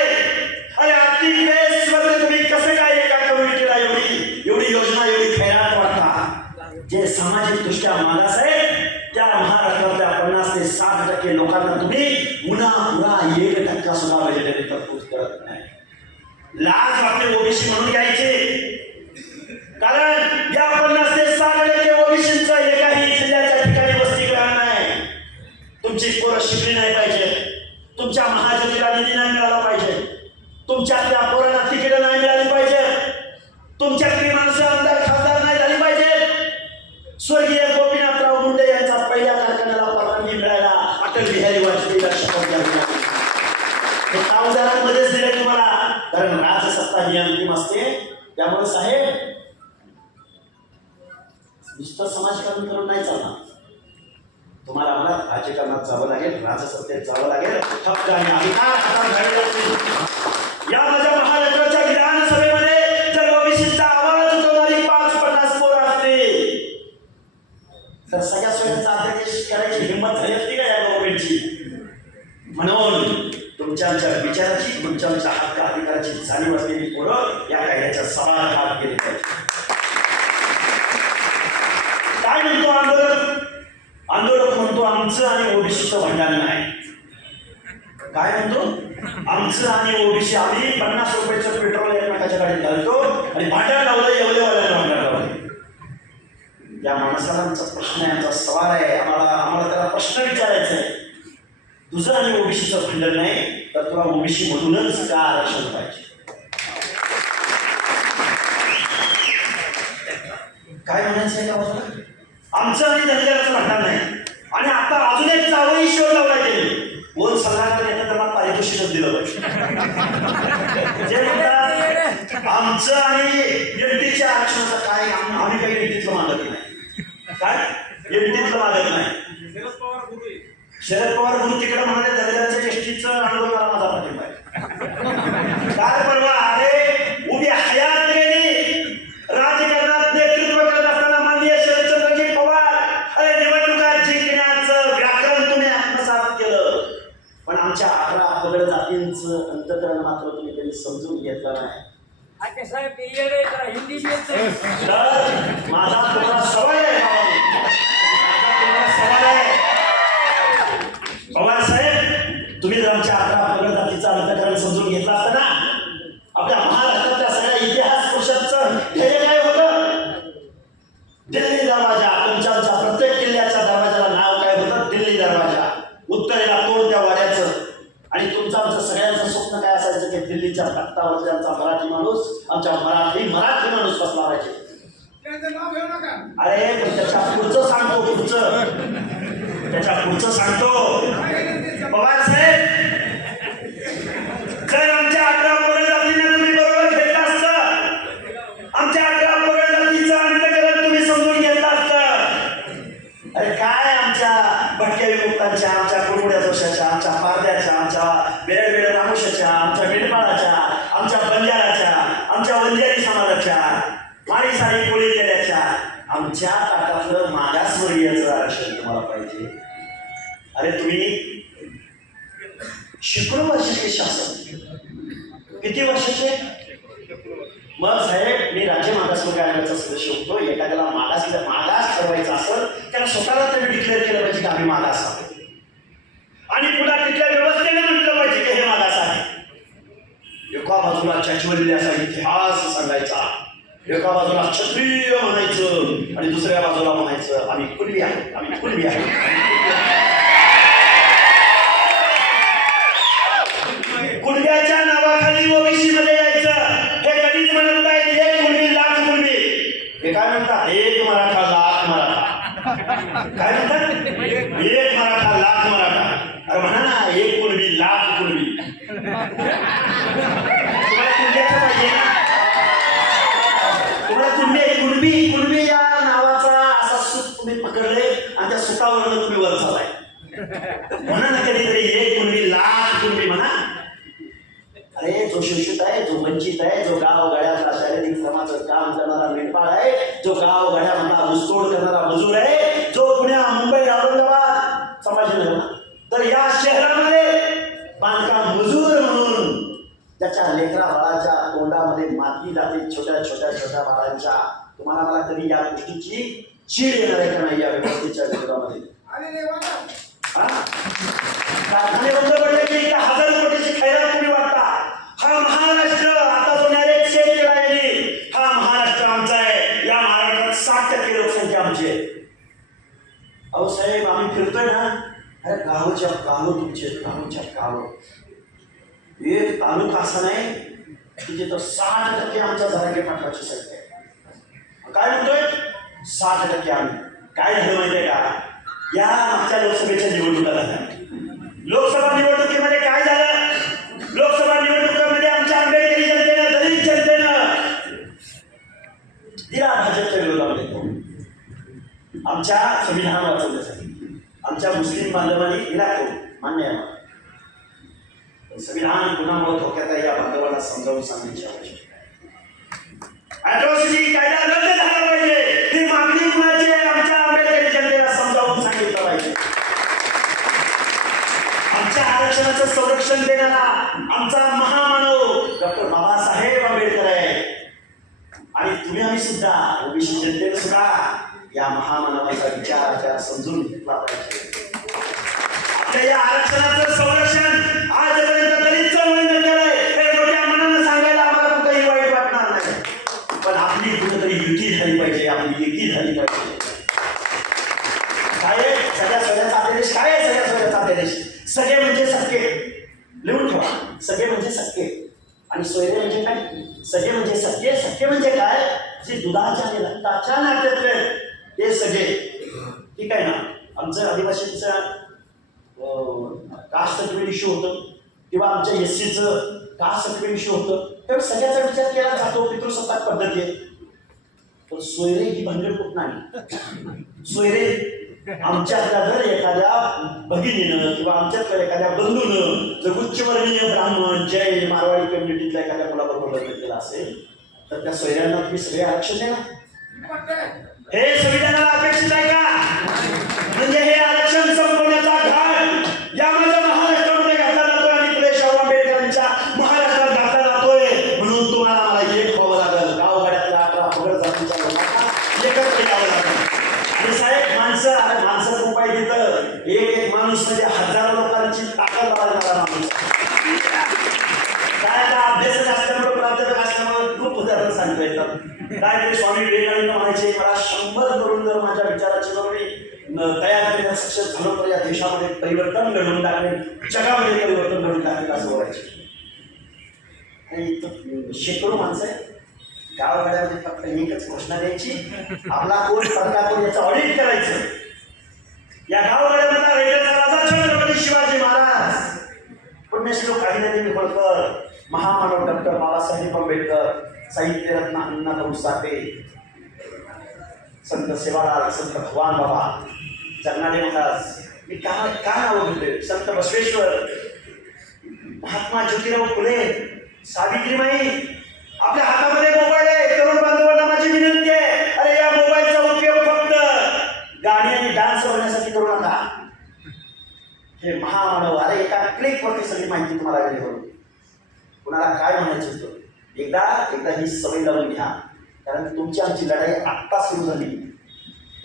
अरे आर्थिक बेसमध्ये तुम्ही कसं काय एका कम्युनिटीला एवढी योजना, एवढी खैरात वाटता? जे सामाजिक दृष्ट्या मागास आहे त्या महाराष्ट्रातल्या 50 ते 60% लोकांना तुम्ही पुन्हा 1% सुद्धा बजेटरी तरतूद करत नाही. लाज वाटते ओबीसी म्हणून घ्यायचे, कारण या 50 ते 60% ओबीसींचं एकाही जिल्ह्याच्या ठिकाणी वसतिगृह नाही. तुमची पोरं शिकली नाही पाहिजे, तुमच्या महाज्योतीला निधी नाही मिळाला पाहिजे, तुमच्यातल्या पोरांना तिकीट नाही मिळाली पाहिजे, तुमच्यातली माणसं आमदार खासदार नाही झाली पाहिजे. स्वर्गीय गोपीनाथराव मुंडे यांचा पहिल्या कारखान्याला परवानगी मिळायला अटल बिहारी वाजपेयीला शपथ घ्यावी लागली. हे कामगारांमध्येच दिले तुम्हाला, कारण राजसत्ता ही अंतिम असते. त्यामुळे साहेब नुसतं समाजकारण करून नाही चालणार, तुम्हाला मला राजकारणात जावं लागेल, राजसत्तेत जावं लागेल. हक्क आणि अधिकार हातात घ्यावे लागतील. या माझ्या महाराष्ट्राच्या विधानसभेमध्ये जर ओबीसीचा आवाज उठवणारी 5-50 पोरं असते तर सगळ्या स्वयंचा अध्यादेश करायची हिंमत झाली असती का या गव्हर्नमेंटची? म्हणून तुमच्या विचाराची, तुमच्या हक्क अधिकाराची जाणीव असलेली पोरं या कायद्याच्या सवाल हात केले पाहिजे. काय म्हणतो आंदोलक? आंदोलक म्हणतो आमचं आणि ओबीसीचं भांडण नाही. काय म्हणतो? आमचं आणि ओबीसी, आम्ही 50 रुपयाचं पेट्रोल एकमेकाच्या गाडीत घालतो आणि भांडण लावलं, एवढेवाल्याला भांडण लावलं. या माणसाला आमचा प्रश्न आहे, आमचा सवाल आहे, आम्हाला त्याला प्रश्न विचारायचा आहे. तुझं आणि ओबीसीचं भांडण नाही तर तुला ओबीसी मधूनच का आरक्षण पाहिजे? काय म्हणायचं आहे का बाजूला? आमचं आणि धनगराचं भांडण नाही. आणि आता अजून एक चावही शोध लावलाय त्यांनी, बोल सल्ला तर येतं तर मला पारितोषिकच दिलं पाहिजे. जे म्हणतात आमचं आणि एमटीच्या आरक्षणाचं काय, आम्ही काही एमटीतलं मागत नाही. काय एमटीतलं मागत नाही. शरद पवार गुरु तिकडे म्हणाले धनगराच्या एसटीचं आंदोलनाला माझा पाठिंबा आहे. काय परवा अरे उभी हयात गेली राजकारणात नेतृत्व करत असताना माननीय शरदचंद्रजी पवार, अरे निवडणुका जिंकण्याचं व्याकरण तुम्ही आत्मसात केलं, पण आमच्या 11 पगड जातींचं अंतकरण मात्र तुम्ही कधी समजून घेतलं नाही. माझा तुम्हाला सवाल आहे, पवार साहेब, तुम्ही जर आमच्या 11 पगड जातीचं अंतकरण समजून घेतलं असतं ना, आपल्या महाराष्ट्रातल्या सगळ्या इतिहास पुरुषाचं ध्येय काय होतं? दिल्ली दरवाजा. तुमच्या प्रत्येक किल्ल्याच्या दरवाजाला नाव काय होतं? दिल्ली दरवाजा. उत्तरेला तोड त्या वाड्याचं. आणि आमचं सगळ्यांचं स्वप्न काय असायचं की दिल्लीच्या तख्तावरती आमचा मराठी माणूस, आमच्या मराठी माणूस बसला पाहिजे. अरे पण त्याच्या पुढचं सांगतो पवार साहेब, जर आमच्या 11 पगड जातींना तुम्ही बरोबर घेतलं असतं, आमच्या 11 पगड जातीचं अंतकरण तुम्ही समजून घेतलं असतं. अरे काय आमच्या भटक्या विमुक्तांच्या, आमच्या कुरमुड्या जोशाच्या, आमच्या पारद्याच्या, आमच्या बेळबेळ रामोशाच्या, आमच्या मेंढपाळाच्या, आमच्या बंजाराच्या, आमच्या वंजारी समाजाच्या, माळी साडी कोळी गेल्याच्या, आमच्या ताटातलं मागासवर्गीयाचं आरक्षण तुम्हाला पाहिजे. अरे तुम्ही शेकडो वर्षाचे शासन, किती वर्षाचे? मग साहेब मी राज्य मागासवर्ग आयोगाचा सदस्य होतो. एखाद्याला मागास ठरवायचा असेल त्याला स्वतःला त्यांनी डिक्लेअर केलं पाहिजे की आम्ही मागास आहोत, आणि पुन्हा तिथल्या व्यवस्थेने म्हटलं पाहिजे की हे मागास आहे. एका बाजूला चष्मदिले असा इतिहास सांगायचा, एका बाजूला क्षत्रिय म्हणायचं आणि दुसऱ्या बाजूला म्हणायचं आम्ही कुणबी आहोत, आम्ही कुणबी आहोत. कुणब्याच्या नावाखाली ओबीसी मध्ये यायचं हे कधीच म्हणत नाही. एक कुणबी लाख कुणबी, हे काय म्हणतात? एक मराठा लाख मराठा. काय म्हणतात? एक मराठा लाख मराठा. अरे म्हणा ना, एक कुणबी लाख कुणबी. तुम्हाला कुणब्याचं पाहिजे ना? तुम्हाला कुणबी या नावाचा असा सुख तुम्ही पकडले आणि त्या सुखावरनं तुम्ही वर चालाय. म्हणा ना कधीतरी एक कुणबी लाख कुणबी म्हणा. अरे जो शोषित आहे, जो वंचित आहे, जो गावगाड्यातला शारीरिक श्रमाचं काम करणारा मेंढपाळ आहे, जो गावगाड्यामधला ऊसतोड करणारा मजूर आहे, जो पुण्या मुंबई औरंगाबाद संभाजीनगर, तर या शहरामध्ये बांधकाम मजूर म्हणून त्याच्या लेकरा बाळाच्या तोंडामध्ये माती जाते, छोट्या बाळांच्या. तुम्हाला मला कधी या गोष्टीची चीड येणार आहे का नाही या व्यवस्थेच्या विरोधामध्ये? कारखाने बंद पडले की 1000 कोटीची खैरात तुम्ही वाटता. हा महाराष्ट्र आता तालुका असा नाही की तिथं 60% आमच्या झरागे पाटलाची संख्या आहे. काय म्हणतोय 60% आम्ही. काय झालं माहितीये का, या मागच्या लोकसभेच्या निवडणुका झाल्या. लोकसभा निवडणुकीमध्ये काय झालं, लोकसभा निवडणुकीमध्ये आमच्या आंबेडकरी जनतेनं, दलित जनतेनं दिला भाजपच्या विरोधामध्ये. आमच्या संविधान वाचवण्यासाठी आमच्या मुस्लिम बांधवांनी दिला तो मान्य आहे. संविधान कुणामुळे धोक्यात आहे या बांधवांना समजावून सांगण्याची आवश्यकता आहे. अॅट्रॉसिटी कायदा रद्द झाला पाहिजे ही मागणी कुणाची आहे, आमच्या आंबेडकरी जनतेला समजावून सांगितलं पाहिजे. आमच्या आरक्षणाचं संरक्षण देणारा आमचा महामानव डॉक्टर बाबासाहेब आंबेडकर आहे. आणि तुम्ही आम्ही सुद्धा ओबीसी जनतेने सुद्धा या महामानवाचा विचार समजून घेतला पाहिजे. आपल्या या आरक्षणाचं संरक्षण आजपर्यंत दलित चळवळीनं केलंय हे मोठ्या मनानं सांगायला आम्हाला कुठेही वाईट वाटणार नाही. पण आपली कुठेतरी युती झाली पाहिजे, आपली एकी झाली पाहिजे. काय आहे सगळ्या सोयऱ्याचा आदेश, काय आहे सगळ्या सोयऱ्याचा आदेश, सगळे म्हणजे सख्खे. लिहून ठेवा, सगळे म्हणजे सख्खे आणि सोयरे म्हणजे काय, सगळे म्हणजे सख्खे. सख्खे म्हणजे काय, जे दुधाच्या आणि रक्ताच्या नात्यातले हे सगळे. ठीक आहे ना. आमचं आदिवासींचं कास्ट सर्टिफिकेट इश्यू होतं किंवा आमच्या एससीचं कास्ट सर्टिफिकेट इश्यू होतं, त्यावेळी सगळ्याचा विचार केला जातो, पितृसत्ताक पद्धती आहे. पण सोयरे ही भानगड कुठं नाही. सोयरे आमच्यातल्या जर एखाद्या भगिनीनं किंवा आमच्यातल्या एखाद्या बंधूनं जर उच्चवर्णीय ब्राह्मण जैन मारवाडी कम्युनिटीतल्या एखाद्या मुलाबरोबर लग्न केलं असेल तर त्या सोयऱ्यांना तुम्ही सगळे आरक्षण द्या. हे संविधानाला अपेक्षित आहे का? म्हणजे हे आरक्षण संपवण्याचा घाट या माझ्या महाराष्ट्रामध्ये घातला जातोय आणि पुढे शाहू आंबेडकरांच्या महाराष्ट्रात घातला जातोय. म्हणून तुम्हाला मला एक व्हावं लागेल, गावगाड्यातल्या 11 पगड जातीच्या लोकांना एकत्र यावं लागेल. आणि साहेब माणसं उपाय देतं, एक माणूस म्हणजे हजारो लोकांची ताकद वाढवणारा माणूस. काय का अभ्यास असल्यामुळे प्राध्यापक असल्यामुळे खूप उदाहरण सांगता येतात. काय ते स्वामी विवेकानंद म्हणायचे, मला 100 करून जर माझ्या विचाराची बरोबर तयार करण्यात सक्षम झालो तर या देशामध्ये परिवर्तन घडवून टाकणे, जगामध्ये परिवर्तन घडवून टाकणे असं बोलायचे. आणि शेकडो माणसं आहे गावगाड्यामध्ये फक्त एकच घोषणा द्यायची, आपला कोण सरका कोण याचं ऑडिट करायचं. या गावगाड्यामधला रेल्वेचा राजा छत्रपती शिवाजी महाराज, पुण्यश्लोक काहीनादेवी होळकर, महामानव डॉक्टर बाबासाहेब आंबेडकर, साहित्यरत्न अण्णाभाऊ साठे, संत सेवालाल, संत भगवान बाबा, जगनाडे महाराज, मी का नावं घेतोय, संत बसवेश्वर, महात्मा ज्योतिराव फुले, सावित्रीबाई. आपल्या हातामध्ये मोबाईल आहे. तरुण बांधवांना माझी विनंती आहे, अरे या मोबाईलचा उपयोग फक्त गाणी आणि डान्स करण्यासाठी करू नका. हे महामानव, अरे एका क्लिकवरती सगळी माहिती तुम्हाला अवेलेबल. कुणाला काय म्हणायचं होतं, एकदा ही सवय लावून घ्या. कारण तुमची आमची लढाई आत्ता सुरू झाली.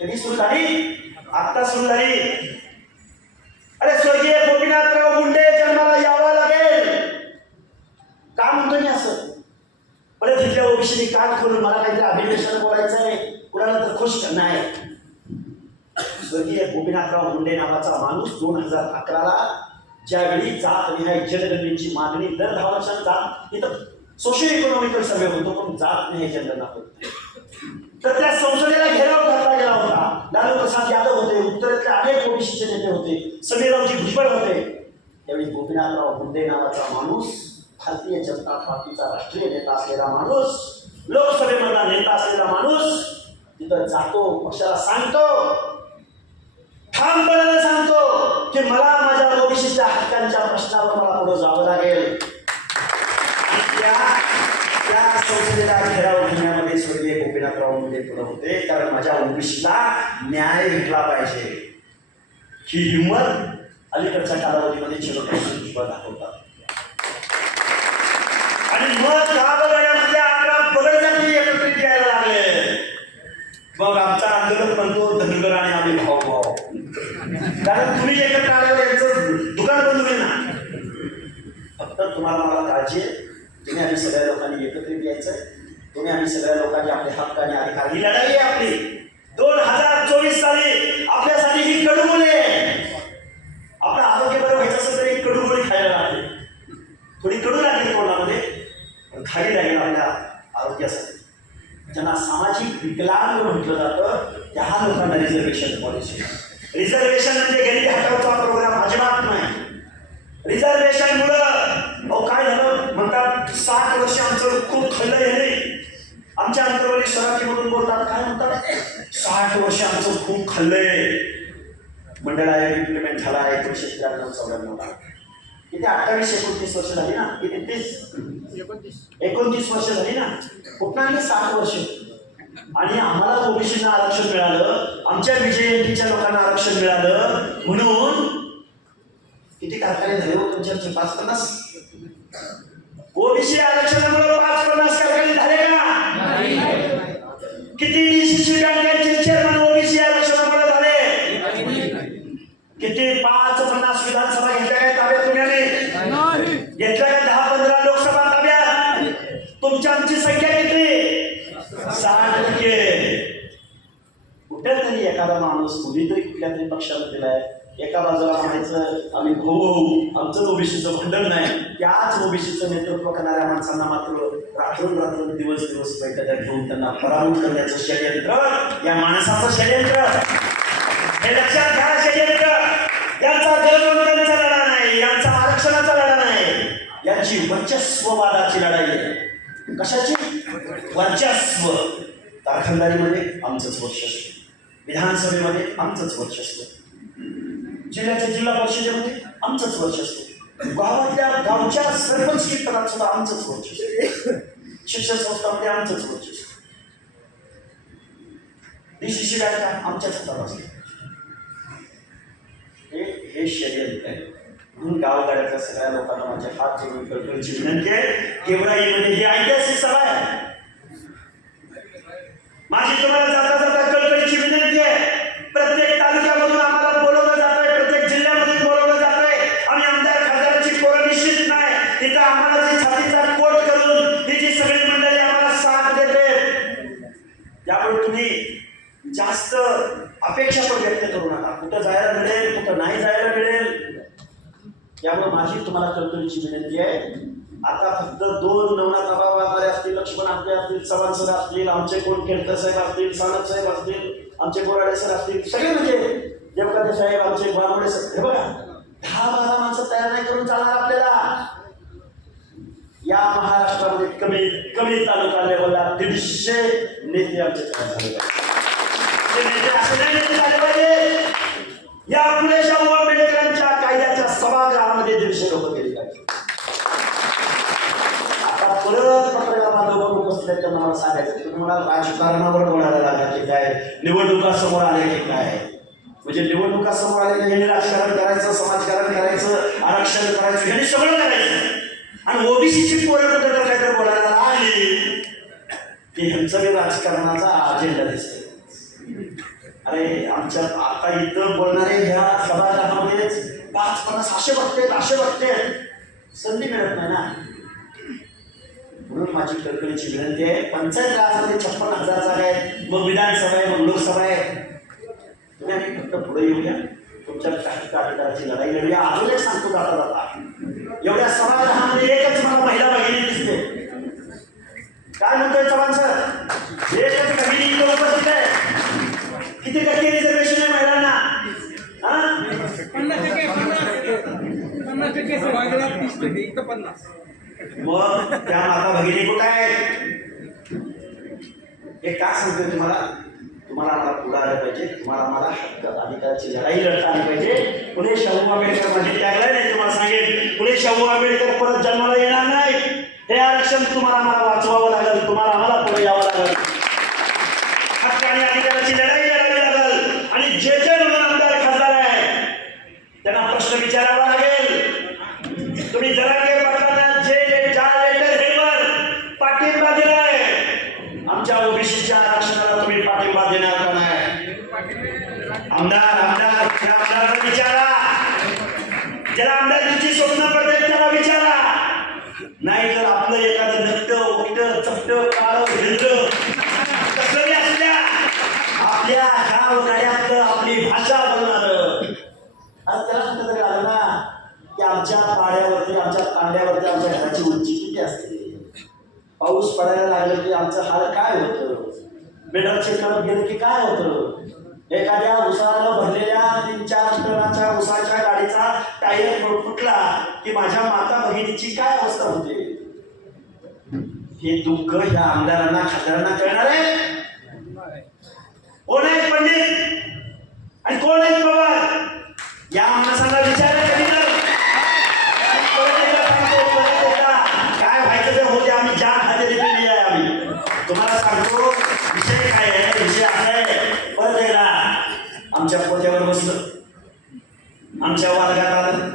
कधी सुरू झाली? आत्ता सुरू झाली. अरे स्वर्गीय गोपीनाथराव मुंडे जन्माला यावं लागेल. का म्हणतो मी असं? परत तिथल्या ओबीसीने कान खोलून मला काहीतरी अभिनेषण बोलायचं आहे, कुणाला तर खुश करणं आहे. स्वर्गीय गोपीनाथराव मुंडे नावाचा माणूस 2011ला ज्यावेळी जातनिहाय जनगणनेची मागणी दर 10 वर्षांनी जात, इथं सोशल इकॉनॉमिकल सर्वे होतो पण जातनिहाय जनगणना होती, तर त्या संसदेला घेराव घातला गेला होता. लालू प्रसाद यादव होते, उत्तरेतले अनेक ओबीसीचे नेते होते, समीररावजी भुजबळ होते. त्यावेळी गोपीनाथराव मुंडे नावाचा माणूस, भारतीय जनता पार्टीचा राष्ट्रीय नेता असलेला माणूस, लोकसभेमधला नेता असलेला माणूस तिथं जातो, पक्षाला सांगतो, ठामपणाने सांगतो की मला माझ्या ओबीसीच्या हक्कांच्या प्रश्नावर मला पुढे जावं लागेल. त्या संसदेला घेराव घेण्यामध्ये स्वर्गीय गोपीनाथराव मुंडे पुढे होते, कारण माझ्या ओबीसीला न्याय भेटला पाहिजे. ही हिंमत अलीकडच्या कालावधीमध्ये चिरंजीव भुजबळ दाखवतात. आणि मग गावगाड्यामधल्या 11 पगड जाती एकत्रित यायला लागले. मग आमचा आंदोलन म्हणतो धनगर आणि आम्ही भाऊ भाऊ, कारण तुम्ही एकत्र आल्यावर यांचं दुकान बंद होईल ना. फक्त तुम्हाला मला काळजी आहे, तुम्ही आम्ही सगळ्या लोकांनी एकत्रित यायचंय. तुम्ही आम्ही सगळ्या लोकांनी आपले हक्क आणि अधिकार, ही लढाई आहे आपली. 2024 साली आपल्यासाठी ही कडुगोळी आहे. आपलं आरोग्य बरं व्हायचं असेल तर एक कडुगोळी खायला लागते, थोडी कडू लागते. घाई लागेल आपल्या आरोग्यासाठी. ज्यांना सामाजिक विकलांग म्हटलं जातं त्या लोकांना रिझर्वेशन पॉलिसी. रिझर्वेशन म्हणजे गरीबी हटवचा प्रोग्राम अजिबात नाही. रिझर्वेशन मुळे काय झालं म्हणतात 60 वर्ष आमचं खूप खाल्लं हे. आमच्या अंतर्गत सराठीमधून बोलतात काय म्हणतात 60 वर्ष आमचं खूप खाल्लंय. मंडळ आयोग इम्प्लिमेंट झाला 1993-94. किती 28-29 वर्ष झाली ना, किती 29 वर्ष झाली ना, कुठं 60 वर्ष. आणि आम्हाला ओबीसीना आरक्षण मिळालं, आमच्या विजयंतीच्या लोकांना आरक्षण मिळालं म्हणून किती कारखाने झाले हो तुमच्या 5-50? ओबीसी आरक्षणामुळे 5-50 कारखाने झाले का? किती डीसीसी बँकांचे चेअरमन ओबीसी आरक्षणामुळे झाले? किती 5-50 विधानसभा घेतल्या काय ताब्यात तुम्ही? घेतल्या काय 10-15 लोकसभा ताब्यात? तुमच्या आमची संख्या किती? 60%. कुठेतरी एखादा माणूस कुणीतरी कुठल्या तरी पक्षाला दिलाय. एका बाजूला म्हणायचं आम्ही भाऊ आमचं ओबीसीचं भांडण नाही, त्याच ओबीसीचं नेतृत्व करणाऱ्या माणसांना मात्र रात्रंरात्र दिवस बैठका घेऊन त्यांना पराभूत करण्याचं षडयंत्र, या माणसाचं षडयंत्र. हे लक्षात घ्या. षडयंत्र यांचा जयवंतांचा लढा नाही, यांचा आरक्षणाचा लढा नाही, यांची वर्चस्ववादाची लढाई आहे. कशाची? वर्चस्व. कारखानदारीमध्ये आमचंच वर्चस्व, विधानसभेमध्ये आमचंच वर्चस्व, जिल्ह्याच्या जिल्हा परिषदेमध्ये आमचंच वर्चस्व, गावच्या सरपंच पदात सुद्धा आमचंच वर्चस्व, शिक्षण संस्थांमध्ये आमचंच वर्चस्व, डीसीसी बँका आमच्याच हातात असते. हे षडयंत्र आहे. म्हणून गावगाड्यातल्या सगळ्या लोकांना माझ्या हात जोडून कळकळीची विनंती आहे. गेवराईमध्ये ही ऐतिहासिक सभा आहे. माझी तुम्हाला जाता जाता कळकळीची विनंती आहे. प्रत्येक तालुक्यामधून आम्हाला बोलवलं जात आहे, प्रत्येक जिल्ह्यामधून बोलवलं जात आहे. आम्ही आमदार खासदाराची पोरं निश्चित नाही. तिथं आम्हाला जी छातीचा कोट करून ही जी सगळी मंडळी आम्हाला साथ देते, त्यामुळे तुम्ही जास्त अपेक्षा पण व्यक्त करू नका. कुठं जायला मिळेल, कुठं नाही जायला मिळेल. त्यामुळे माझी तुम्हाला कळकळीची विनंती आहे. आता फक्त 2 नवनाथ आबाबारे असतील, लक्ष्मण आपले असतील, चव्हाण सर असतील, आमचे कोण केळकर साहेब असतील, सानप साहेब असतील, आमचे बोराडे सर असतील, सगळे म्हणजे देवकाते साहेब, आमचे बारवडे सर, हे बघा 10-12 माणसं तयार नाही करून चालणार आपल्याला. या महाराष्ट्रामध्ये कमीत कमी तालुका लेवलला 150 नेते आमचे तयार झाले पाहिजे. नेते असे नाही नेते झाले पाहिजे. या फुले शाहू आंबेडकरांच्या कायद्याच्या सभागृहामध्ये 150 लोक गेली पाहिजे. आता परत पत्रकार बांधव बसल्याच्या मला सांगायचं की तुम्हाला राजकारणावर बोलायला लागला की काय, निवडणुका समोर आल्या की काय. म्हणजे निवडणुका समोर आल्या की हे राजकारण करायचं, समाजकारण करायचं, आरक्षण करायचं, हे सगळं करायचं. आणि ओबीसीची पोरं कुठे तर काहीतरी बोलायला आली की ह्यांचं बी राजकारणाचा अजेंडा दिसतो. अरे आमच्या आता इथं बोलणारे ह्या सभागृहामध्येच 5-50 असे बघते संधी मिळत नाही ना. म्हणून माझी कळकळीची विनंती आहे. पंचायत राजमध्ये 56,000 जागा आहेत, मग विधानसभा आहे, मग लोकसभा आहे. तुम्ही आम्ही फक्त पुढे येऊया, तुमच्या काही अधिकाराची लढाई लढूया. अजून एक सांगतो जाता जाता, एवढ्या सभागृहामध्ये एकच मला महिला भगिनी दिसते. काय म्हणतोय चव्हाण सर? एकच भगिनी इथं उपस्थित आहे. किती टक्के रिझर्वेशन आहे महिलांना? 50% सभागृहात 30%, इथं 50. मग त्या माता भगिनी कुठं आहेत? हे का सांगतोय तुम्हाला? तुम्हाला आम्हाला पुढे आलं पाहिजे, तुम्हाला आम्हाला हक्क अधिकाराची लढाई लढता आली पाहिजे. फुले शाहू आंबेडकर माझी टॅगलाईन आहे, तुम्हाला सांगेन फुले शाहू आंबेडकर परत जन्माला येणार नाही. हे आरक्षण तुम्हाला आम्हाला वाचवावं लागेल, तुम्हाला आम्हाला पुढे यावं लागेल. हक्क आणि अधिकाराची लढाई लढावी लागेल. आणि जे जे आमदार खासदार आहे त्यांना प्रश्न विचारावा लागेल. तुम्ही जरांगे पाटलांना जे लेटर हेवर पाठिंबा दिलाय, आमच्या ओबीसीच्या आरक्षणाला तुम्ही पाठिंबा देणार का नाही? आमदारांना विचारा. ज्याला आमदारकीची स्वप्न पडते त्याला विचारा. नाही तर आपलं एखादं नक्ट उकट चपट काळ भेंद्र कसंही असल्या आपल्या गाव गाड्यातलं आपली भाषा बोलणार आज त्याला कुठं तरी आलं ना की आमच्या पाड्यावरती, आमच्या तांड्यावरती आमच्या घराची उंची किती असते. पाऊस पडायला लागला की आमचं हाल काय होतं, मीटर चेक करत गेलं की काय होतं, एखाद्या उसाला भरलेल्या 3-4 टनाच्या उसाच्या गाडीचा टायर फुटला की माझ्या माता भगिनीची काय अवस्था होते. हे दुःख या आमदारांना खासदारांना कळणार आहे. कोण आहेत पंडित आणि कोण आहेत पवार, या माणसाला विचारा कधी तर. काय व्हायचं ते होते, आम्ही ज्या हजेरी दिली आहे. आम्ही तुम्हाला सांगतो विषय काय आहे. विषय असा आहे, परत एकदा आमच्या पोत्यावर बसलं, आमच्या वर्गात आलं,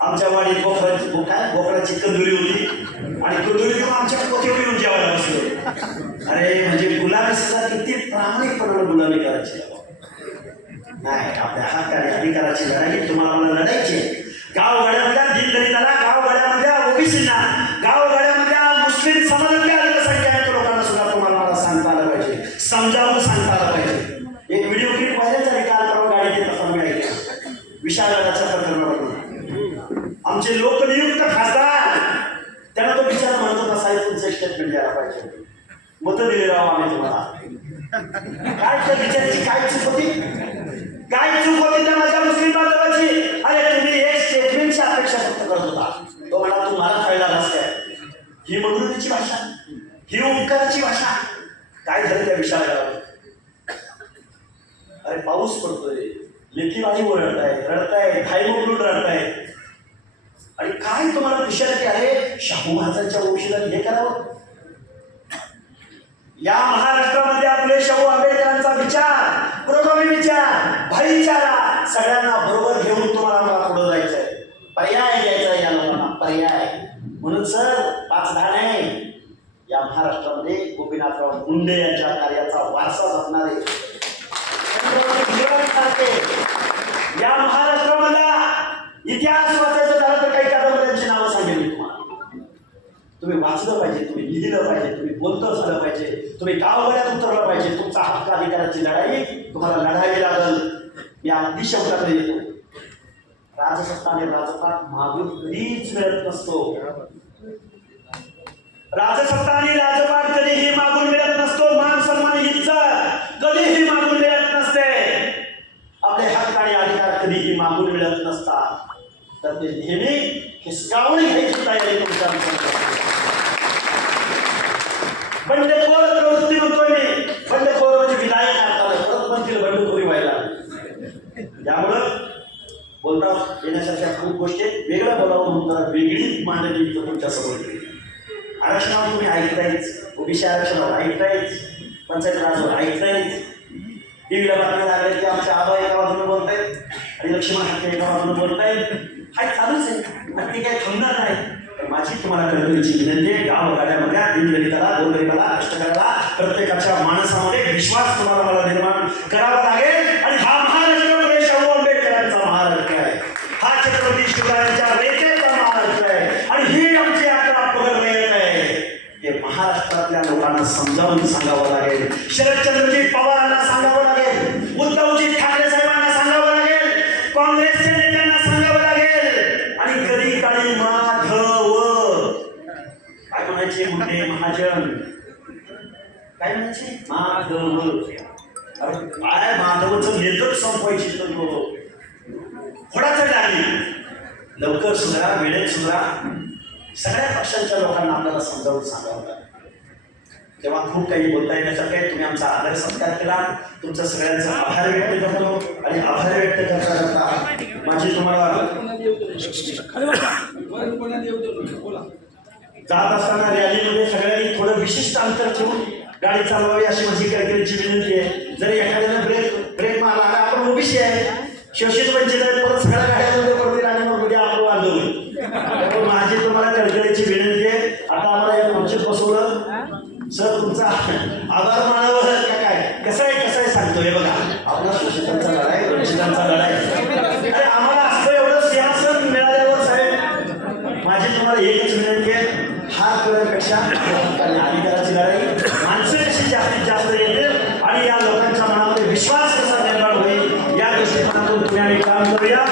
आमच्या वाडीत बोकडाची कंदुरी होती आणि कंदुरी घेऊन आमच्या पोत्यावर येऊन जेवायला बसलो. अरे म्हणजे गुलामी सुद्धा किती प्रामाणिकपणाने गुलामी करायची नाही. आपल्या हक्काने अधिकाराची लढाई तुम्हाला मला लढायची. गावगाड्यामधल्या दीनदलिताला, गावगाड्यामधल्या ओबीसींना, गावगाड्यामधल्या मुस्लिम समाजातल्या अल्पसंख्याक लोकांना सुद्धा तुम्हाला मला सांगता आलं पाहिजे, समजावून सांगता आलं पाहिजे. एक व्हिडिओ क्लिप व्हायरल झाली काल परवा गाडीत येत असताना मी ऐकलं, विशाळगडाच्या प्रकरणावरून. आमचे लोकनियुक्त खासदार त्यांना तो विचार म्हणत होता, साहेब तुमचं स्टेटमेंट द्यायला पाहिजे, मतं दिले राव आम्ही तुम्हाला. काय त्या विचाराची काय चूक होती, काय चूक होती त्या माझ्या मुस्लिम बांधवाची. अरे तुम्ही एक स्टेटमेंटची अपेक्षा फक्त करत होता. तो म्हणा तुम्हाला कळला नसते. ही मधुरतेची भाषा, ही ओंकाराची भाषा. काय झालं त्या विशाळगडावर. अरे पाऊस पडतोय, लेकीवाणी ओरडताय, रडताय, खाई मोकळून रडताय आणि काय तुम्हाला खुशाली आहे, शाहू महाराजांच्या वंशीला हे करावं. या महाराष्ट्रामध्ये आपले शाहू आंबेडकरांचा विचार, पुरोगामी विचार, भाईचारा सगळ्यांना बरोबर घेऊन तुम्हाला मला पुढे जायचंय. पर्याय द्यायचा या लोकांना, पर्याय. म्हणून सर 5-10 नाही, या महाराष्ट्रामध्ये गोपीनाथराव मुंडे यांच्या कार्याचा वारसा जपणारे या महाराष्ट्रामधला इतिहास वाचायचं झालं तर काही कादंबऱ्यांची नावं सांगेल मी तुम्हाला. तुम्ही वाचलं पाहिजे, तुम्ही लिहिलं पाहिजे, तुम्ही बोलतं झालं पाहिजे, तुम्ही गावगाड्यात उतरलं पाहिजे. तुमचा हक्क अधिकाराची लढाई तुम्हाला लढावी लागल. मी अगदी शब्दाकडे येतो. राजसत्ता आणि राजपाट मागून कधीच मिळत नसतो. राजसत्ता आणि राजपाट कधीही मागून मिळत नसतो. मान सन्मान इज्जत कधीही मागून मिळत नसते. आपले हक्क आणि अधिकार कधीही मागून मिळत नसतात. तर ते नेहमी हिसकावून घ्यायची तयारी तुमच्या. बंडखोर प्रवृत्ती म्हणतोय मी. बंडखोर म्हणजे विधायक करताना परत म्हणतील बंडखोरी व्हायला. त्यामुळं बोलता येण्यासारख्या खूप गोष्टी वेगळं बोलावं म्हणून जरा वेगळी मांडणी तुमच्या समोर. आरक्षणावर तुम्ही ऐकतायच, ओबीसी आरक्षणावर ऐकतायच, पंचायत राजवर ऐकतायच. टीव्हीला बातम्या लागल्या की आमच्या आबा एका बाजूने बोलतायत आणि लक्ष्मण हक्के एका बाजूने बोलतायत. हा चालूच आहे आणि ते काही थांबणार नाही. तर माझी तुम्हाला कळकळीची विनंती आहे, गावगाड्यामधल्या दीनदलिताला, गोरगरिबाला, कष्टकऱ्याला, प्रत्येकाच्या माणसामध्ये विश्वास तुम्हाला मला निर्माण करावा लागेल. आणि हा महाराष्ट्र शाहू आंबेडकरांचा महाराष्ट्र आहे. हा छत्रपती शिवरायांच्या रेतेचा महाराष्ट्र आहे. आणि ही आमची 11 पगड रयत आहे. हे महाराष्ट्रातल्या लोकांना समजावून सांगावं लागेल. शरदचंद्रजी पवारांना सांगावं लागेल. उद्धवजी ठाकरे साहेबांना सांगावं लागेल. काँग्रेसच्या नेत्यांना सांगावं लागेल. आणि कधी काळी माधव काय म्हणायचे, मुंडे महाजन काय म्हणायचे, माधव. अरे काय माधवचं नेतृत्व संपवायची तर थोडाच लागली. लवकर सुधारा, वेळेत सुधारा. सगळ्या पक्षांच्या लोकांना आपल्याला समजावून सांगावं लागेल. तेव्हा खूप काही बोलता येण्यासारखं आहे. तुम्ही आमचा आदर सत्कार केला. तुमचं सगळ्यांचा आभार व्यक्त करतो. आणि आभार व्यक्त करता करता माझी तुम्हाला जात असताना रॅलीमध्ये सगळ्यांनी थोडं विशिष्ट अंतर ठेवून गाडी चालवावी अशी माझी कळकळीची विनंती आहे. जरी एखाद्याने ब्रेक मारला आणि आपण ओबीसी आहे, शोषित वंचित आहे, परत सगळ्या गाड्यांमध्ये पडतील आणि मग उद्या आपलं वांदो होईल. त्यामुळे माझी तुम्हाला कळकळीची विनंती आहे. आता आम्हाला या मंचात बसवलं सर, तुमचा आभार मानावं काय. कसं आहे सांगतो. हे बघा, आपला शोषितांचा लढाई, वंचितांचा लढाई. अरे आम्हाला असं एवढं सिंहासन मिळाल्यावर साहेब माझी तुम्हाला एकच विनंती आहे, हार करण्यापेक्षा अधिकाराची लढाई माणसं कशी जास्तीत जास्त येतील आणि या लोकांच्या मनामध्ये विश्वास कसा निर्माण होईल या दृष्टिकोनातून तुम्ही आम्ही काम करूया.